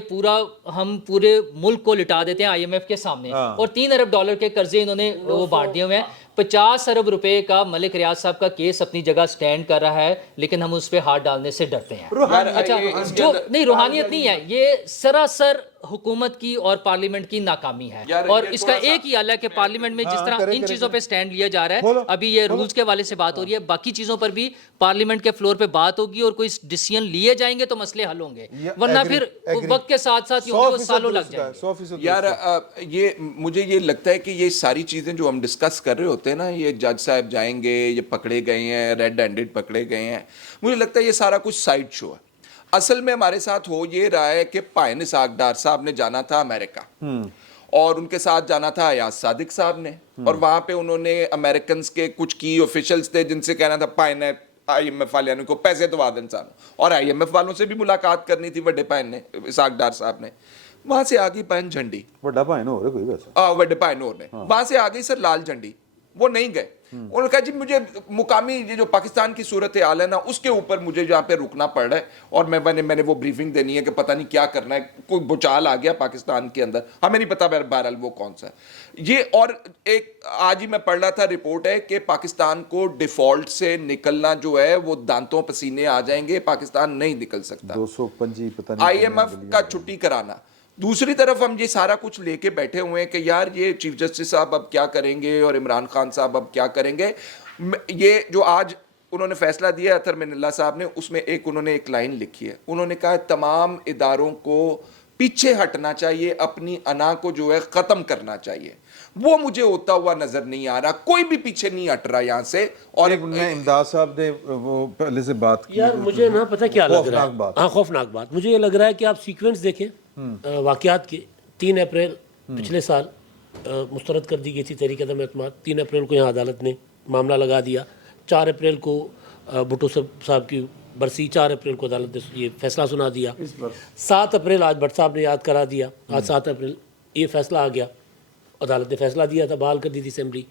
ہم پورے ملک کو لٹا دیتے ہیں IMF کے سامنے, اور 3 ارب ڈالر کے قرضے انہوں نے وہ بانٹ دیے ہوئے ہیں. 50 ارب روپے کا ملک ریاض صاحب کا کیس اپنی جگہ سٹینڈ کر رہا ہے, لیکن ہم اس پہ ہاتھ ڈالنے سے ڈرتے ہیں. اچھا, جو نہیں روحانیت نہیں ہے, یہ سراسر حکومت کی اور پارلیمنٹ کی ناکامی ہے, اور اس کا ایک ہی حل ہے کہ پارلیمنٹ میں جس طرح ان چیزوں پہ سٹینڈ لیا جا رہا ہے, ابھی یہ رولز کے حوالے سے بات ہو رہی ہے, باقی چیزوں پر بھی پارلیمنٹ کے فلور پہ بات ہوگی اور کوئی ڈیسیژن لیے جائیں گے تو مسئلے حل ہوں گے, ورنہ پھر وقت کے ساتھ ساتھ یہ وہ سالوں لگ جائیں گے. یار یہ مجھے یہ لگتا ہے کہ یہ ساری چیزیں جو ہم ڈسکس کر رہے ہوتے ہیں نا, یہ جج صاحب جائیں گے, یہ پکڑے گئے ہیں, ریڈ ہینڈڈ پکڑے گئے ہیں, مجھے لگتا ہے یہ سارا کچھ سائڈ شو ہے. اصل میں ہمارے ساتھ ہو یہ رہا ہے کہ پائن اسحاق ڈار صاحب نے جانا تھا امریکہ, اور ان کے ساتھ جانا تھا ایاز صادق صاحب نے, اور وہاں پہ انہوں نے امریکنز کے کچھ کی آفیشلز تھے جن سے کہنا تھا پائن IMF والوں کو پیسے دوا دیں انسان, اور IMF والوں سے بھی ملاقات کرنی تھی وڈے پائن نے, اسحاق ڈار صاحب نے. وہاں سے آ گئی پائن جھنڈی, وڈا پائن ہو رہا کوئی ویسا, وڈے پائن اور نے وہاں سے آ گئی سر لال جھنڈی, وہ نہیں گئے. انہوں نے کہا جی مجھے مقامی یہ جو پاکستان کی صورتحال ہے نا اس کے اوپر مجھے جہاں پہ رکنا پڑ رہا ہے, اور میں نے وہ بریفنگ دینی ہے کہ پتہ نہیں کیا کرنا ہے, کوئی بچال آ گیا پاکستان کے اندر, ہمیں نہیں پتا بہرحال وہ کون سا ہے یہ. اور ایک آج ہی میں پڑھ رہا تھا رپورٹ ہے کہ پاکستان کو ڈیفالٹ سے نکلنا جو ہے وہ دانتوں پسینے آ جائیں گے, پاکستان نہیں نکل سکتا. 225 پتہ نہیں IMF کا چھٹی کرانا. دوسری طرف ہم یہ سارا کچھ لے کے بیٹھے ہوئے ہیں کہ یار یہ چیف جسٹس صاحب اب کیا کریں گے, اور عمران خان صاحب اب کیا کریں گے. یہ جو آج انہوں نے فیصلہ دیا اطہر من اللہ صاحب نے, اس میں انہوں نے ایک لائن لکھی ہے, انہوں نے کہا تمام اداروں کو پیچھے ہٹنا چاہیے, اپنی انا کو جو ہے ختم کرنا چاہیے. وہ مجھے ہوتا ہوا نظر نہیں آ رہا, کوئی بھی پیچھے نہیں ہٹ رہا یہاں سے. اور امداد صاحب نے وہ پہلے سے بات کی, یار مجھے نا پتہ کیا لگ رہا ہے, ہاں خوفناک بات. مجھے یہ لگ رہا ہے کہ آپ سیکوینس دیکھیں واقعات کے. 3 اپریل پچھلے سال مسترد کر دی گئی تھی تحریک عدم اعتماد. 3 اپریل کو یہاں عدالت نے معاملہ لگا دیا. 4 اپریل کو بھٹو صاحب کی برسی, 4 اپریل کو عدالت نے یہ فیصلہ سنا دیا. 7 اپریل آج بھٹ صاحب نے یاد کرا دیا, آج 7 اپریل یہ فیصلہ آ گیا, عدالت نے فیصلہ دیا تھا, بحال کر دی تھی اسمبلی.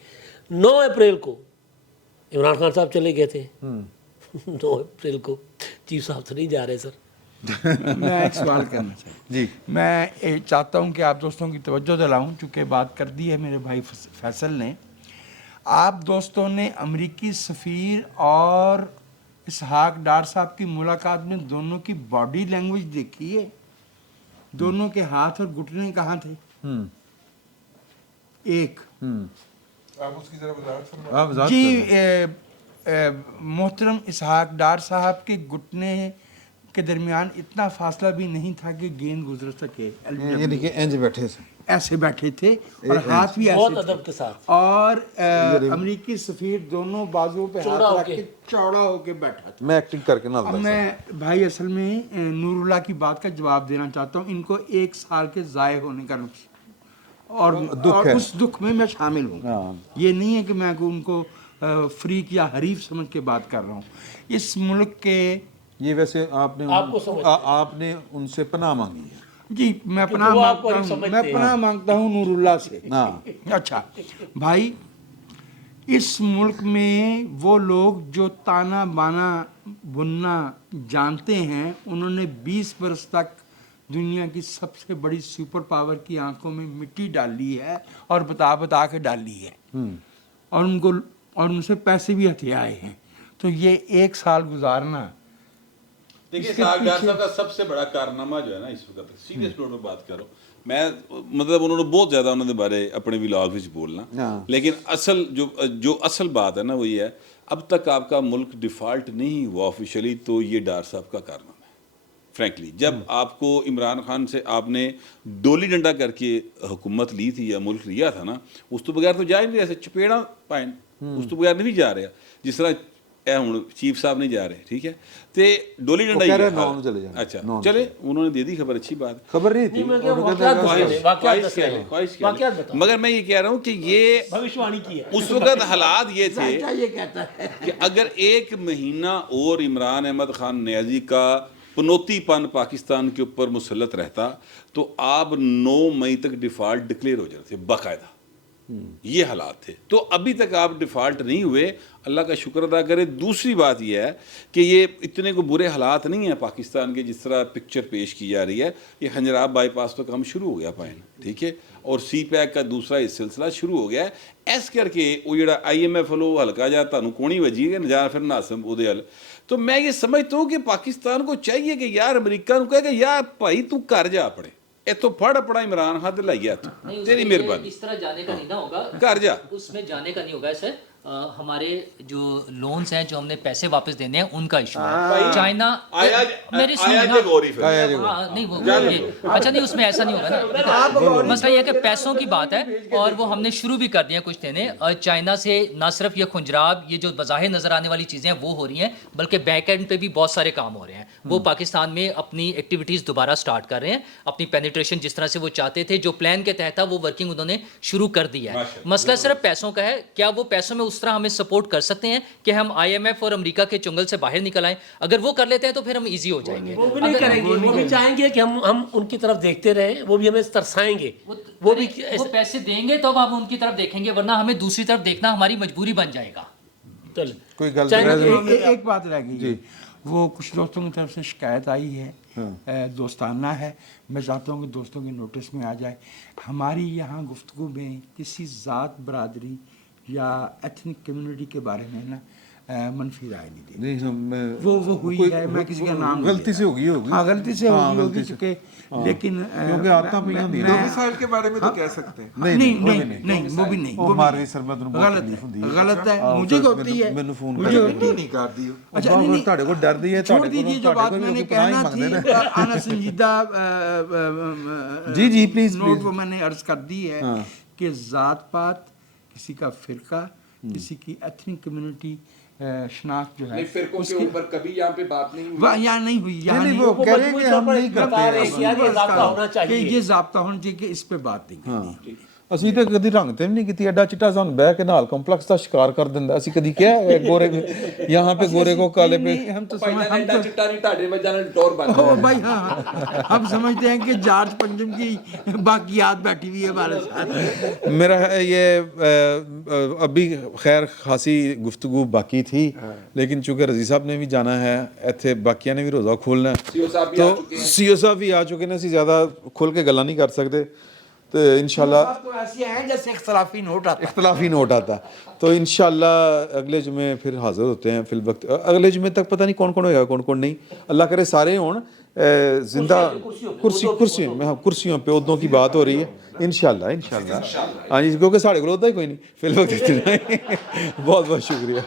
9 اپریل کو عمران خان صاحب چلے گئے تھے. 9 اپریل کو چیف صاحب تو نہیں جا رہے سر. میں ایک سوال کرنا چاہتا جی میں چاہتا ہوں کہ آپ دوستوں کی توجہ دلاؤں, چونکہ بات کر دی ہے میرے بھائی فیصل نے. آپ دوستوں نے امریکی سفیر اور اسحاق ڈار صاحب کی ملاقات میں دونوں کی باڈی لینگویج دیکھی ہے؟ دونوں کے ہاتھ اور گھٹنے کہاں تھے؟ ایک آپ اس کی ذرا وضاحت جی محترم اسحاق ڈار صاحب کے گھٹنے کے درمیان اتنا فاصلہ بھی نہیں تھا کہ گیند گزر سکے, یعنی کہ انج بیٹھے تھے, ایسے بیٹھے تھے اور ہاتھ بھی بہت ایسے ادب کے ساتھ. اور امریکی سفیر دونوں بازوؤں پہ ہاتھ رکھ کے چوڑا ہو کے بیٹھا تھا. میں ایکٹنگ کر کے نہ اب میں بھائی اصل میں نور اللہ کی بات کا جواب دینا چاہتا ہوں. ان کو 1 سال کے ضائع ہونے کا نقصان اور اس دکھ میں شامل ہوں. یہ نہیں ہے کہ میں ان کو فریق یا حریف سمجھ کے بات کر رہا ہوں. اس ملک کے یہ ویسے آپ نے ان سے پناہ مانگی ہے. جی میں پناہ مانگتا ہوں نور اللہ سے. اچھا بھائی, اس ملک میں وہ لوگ جو تانا بانا بننا جانتے ہیں, انہوں نے 20 برس تک دنیا کی سب سے بڑی سپر پاور کی آنکھوں میں مٹی ڈالی ہے اور بتا کے ڈالی ہے, اور ان سے پیسے بھی ہتھے آئے ہیں. تو یہ 1 سال گزارنا, دیکھیے اسحاق ڈار صاحب کا سب سے بڑا کارنامہ جو ہے نا اس وقت, سیریس نوٹ پہ بات کرو, میں مطلب انہوں نے بہت زیادہ انہوں نے بارے اپنے ولاگ وچ بولنا, لیکن اصل جو اصل بات ہے نا وہ یہ ہے, اب تک آپ کا ملک ڈیفالٹ نہیں ہوا آفیشلی, تو یہ ڈار صاحب کا کارنامہ ہے فرینکلی. جب آپ کو عمران خان سے آپ نے ڈولی ڈنڈا کر کے حکومت لی تھی یا ملک لیا تھا نا, اس تو بغیر تو جا ہی نہیں رہے, چپیڑا پائن اس تو بغیر نہیں جا رہا. جس طرح ہوں چیف صاحب نہیں جا رہے, ٹھیک ہے, تے ڈولی ڈنڈا ہی اچھا چلے, انہوں نے دے دی خبر, اچھی بات, خبر نہیں تھی, مگر میں یہ کہہ رہا ہوں کہ یہ اس وقت حالات یہ تھے کہ اگر 1 مہینہ اور عمران احمد خان نیازی کا پنوتی پن پاکستان کے اوپر مسلط رہتا تو آپ 9 مئی تک ڈیفالٹ ڈکلیئر ہو جاتے باقاعدہ. یہ حالات تھے. تو ابھی تک آپ ڈیفالٹ نہیں ہوئے, اللہ کا شکر ادا کرے. دوسری بات یہ ہے کہ یہ اتنے کو برے حالات نہیں ہیں پاکستان کے جس طرح پکچر پیش کی جا رہی ہے. یہ حنجراب بائی پاس تو کام شروع ہو گیا پائن, ٹھیک ہے, اور سی پیک کا دوسرا یہ سلسلہ شروع ہو گیا ہے. ایس کر کے وہ جڑا آئی ایم ایف والو ہلکا جا تانوں کونی وجی گا جا پھر ناسم وہ دے. تو میں یہ سمجھتا ہوں کہ پاکستان کو چاہیے کہ یار امریکہ کو کہے کہ یار بھائی تو کر جا اپنے تو پڑھ اپنا عمران خان لائیا تو تیری مہربانی. اس طرح جانے کا نہیں نہ ہوگا, کر جا, اس میں جانے کا نہیں ہوگا سر. ہمارے جو لونز ہیں جو ہم نے پیسے واپس دینے ہیں ان کا ایشو ہے. چائنا میری نہیں اچھا نہیں, اس میں ایسا نہیں ہوگا نا. مسئلہ یہ ہے کہ پیسوں کی بات ہے اور وہ ہم نے شروع بھی کر دیا کچھ دینے. چائنا سے نہ صرف یہ خنجراب, یہ جو بظاہر نظر آنے والی چیزیں وہ ہو رہی ہیں, بلکہ بیک اینڈ پہ بھی بہت سارے کام ہو رہے ہیں. وہ پاکستان میں اپنی ایکٹیویٹیز دوبارہ سٹارٹ کر رہے ہیں. اپنی پینیٹریشن جس طرح سے وہ چاہتے تھے, جو پلان کے تحت تھا, وہ ورکنگ انہوں نے شروع کر دیا ہے. مسئلہ صرف پیسوں کا ہے. کیا وہ پیسوں میں اس طرح ہمیں سپورٹ کر سکتے ہیں کہ ہم آئی ایم ایف اور امریکہ کے چنگل سے باہر نکل آئیں؟ اگر وہ کر لیتے ہیں تو پھر ہم ایزی ہو جائیں گے. وہ بھی نہیں کریں گے, وہ بھی چاہیں گے کہ ہم ان کی طرف دیکھتے رہیں, وہ بھی ہمیں ترسائیں گے. وہ پیسے دیں گے تو ہم ان کی طرف دیکھیں گے, ورنہ ہمیں دوسری طرف دیکھنا ہماری مجبوری بن جائے گا. کوئی گل ایک بات رہ گئی, وہ کچھ دوستوں کی طرف سے شکایت آئی ہے, دوستانہ ہے. میں چاہتا ہوں کہ دوستوں کے نوٹس میں آ جائے. ہماری یہاں گفتگو میں کسی ذات, برادری یا ایتھنک کمیونٹی کے بارے میں نا منفی رائے نہیں دی. وہ ہوئی ہے, میں کسی کا نام غلطی سے ہوگی, ہاں غلطی سے ہوگی چکے, لیکن کیونکہ آتا بھی نہیں مسائل کے بارے میں تو کہہ سکتے ہیں. نہیں وہ بھی نہیں, غلط ہے. مجھے ہوتی ہے, مجھے نہیں کرتی. اچھا نہیں, تھوڑے کو ڈر دی ہے, چھوڑ دیجیے جو بات میں نے کہنا تھی آنا سنجیدہ جی پلیز نوٹ وہ میں نے عرض کر دی ہے کہ ذات پات, کسی کا فرقہ, کسی کی ایتھنک کمیونٹی شناخت جو ہے فرقوں کے اوپر کبھی یہاں پہ بات نہیں ہوئی, یہاں نہیں ہوئی. وہ کہہ رہے ہیں کہ ہم نہیں کرتے, کہ یہ ضابطہ ہونا چاہیے کہ اس پہ بات نہیں کرنی. ਅਸੀਂ ਤਾਂ ਕਦੀ ਰੰਗ ਤੇ ਵੀ ਨਹੀਂ ਕੀਤੀ, ਐਡਾ ਚਿੱਟਾ ਸਾਨੂੰ ਬਹਿ ਕੇ ਨਾਲ ਕੰਪਲੈਕਸ ਦਾ ਸ਼ਿਕਾਰ ਕਰ ਦਿੰਦਾ. ਅਸੀਂ ਕਦੀ ਕਿਹਾ ਗੋਰੇ ਯਹਾਂ ਪੇ ਗੋਰੇ को काले पे ہم تو چٹا نہیں ٹاڈے میں جانا ڈور بن بھائی, ہاں ہم سمجھتے ہیں کہ جارج پنجم کی باقیات بیٹھی ہوئی ہے ہمارے ساتھ. میرا یہ ابھی خیر خاصی گفتگو باقی تھی, لیکن چونکہ رضی صاحب نے بھی جانا ہے, ایتھے باقیاں نے بھی روزہ کھولنا ہے, تو سی او صاحب بھی آ چکے ہیں, ਅਸੀਂ زیادہ کھل کے گلا نہیں کر سکتے. تو انشاءاللہ تو ایسے ہیں جیسے اختلافی نوٹ آتا, تو انشاءاللہ اگلے جمعے پھر حاضر ہوتے ہیں. فی الوقت اگلے جمعے تک پتہ نہیں کون کون ہوگا, کون کون نہیں. اللہ کرے سارے ہوں زندہ, کرسیوں پہ عہدوں کی بات ہو رہی ہے انشاءاللہ. ہاں جی, کیونکہ ساڑھے کو عہدہ ہی کوئی نہیں فی الوقت اتنا ہی. بہت بہت شکریہ.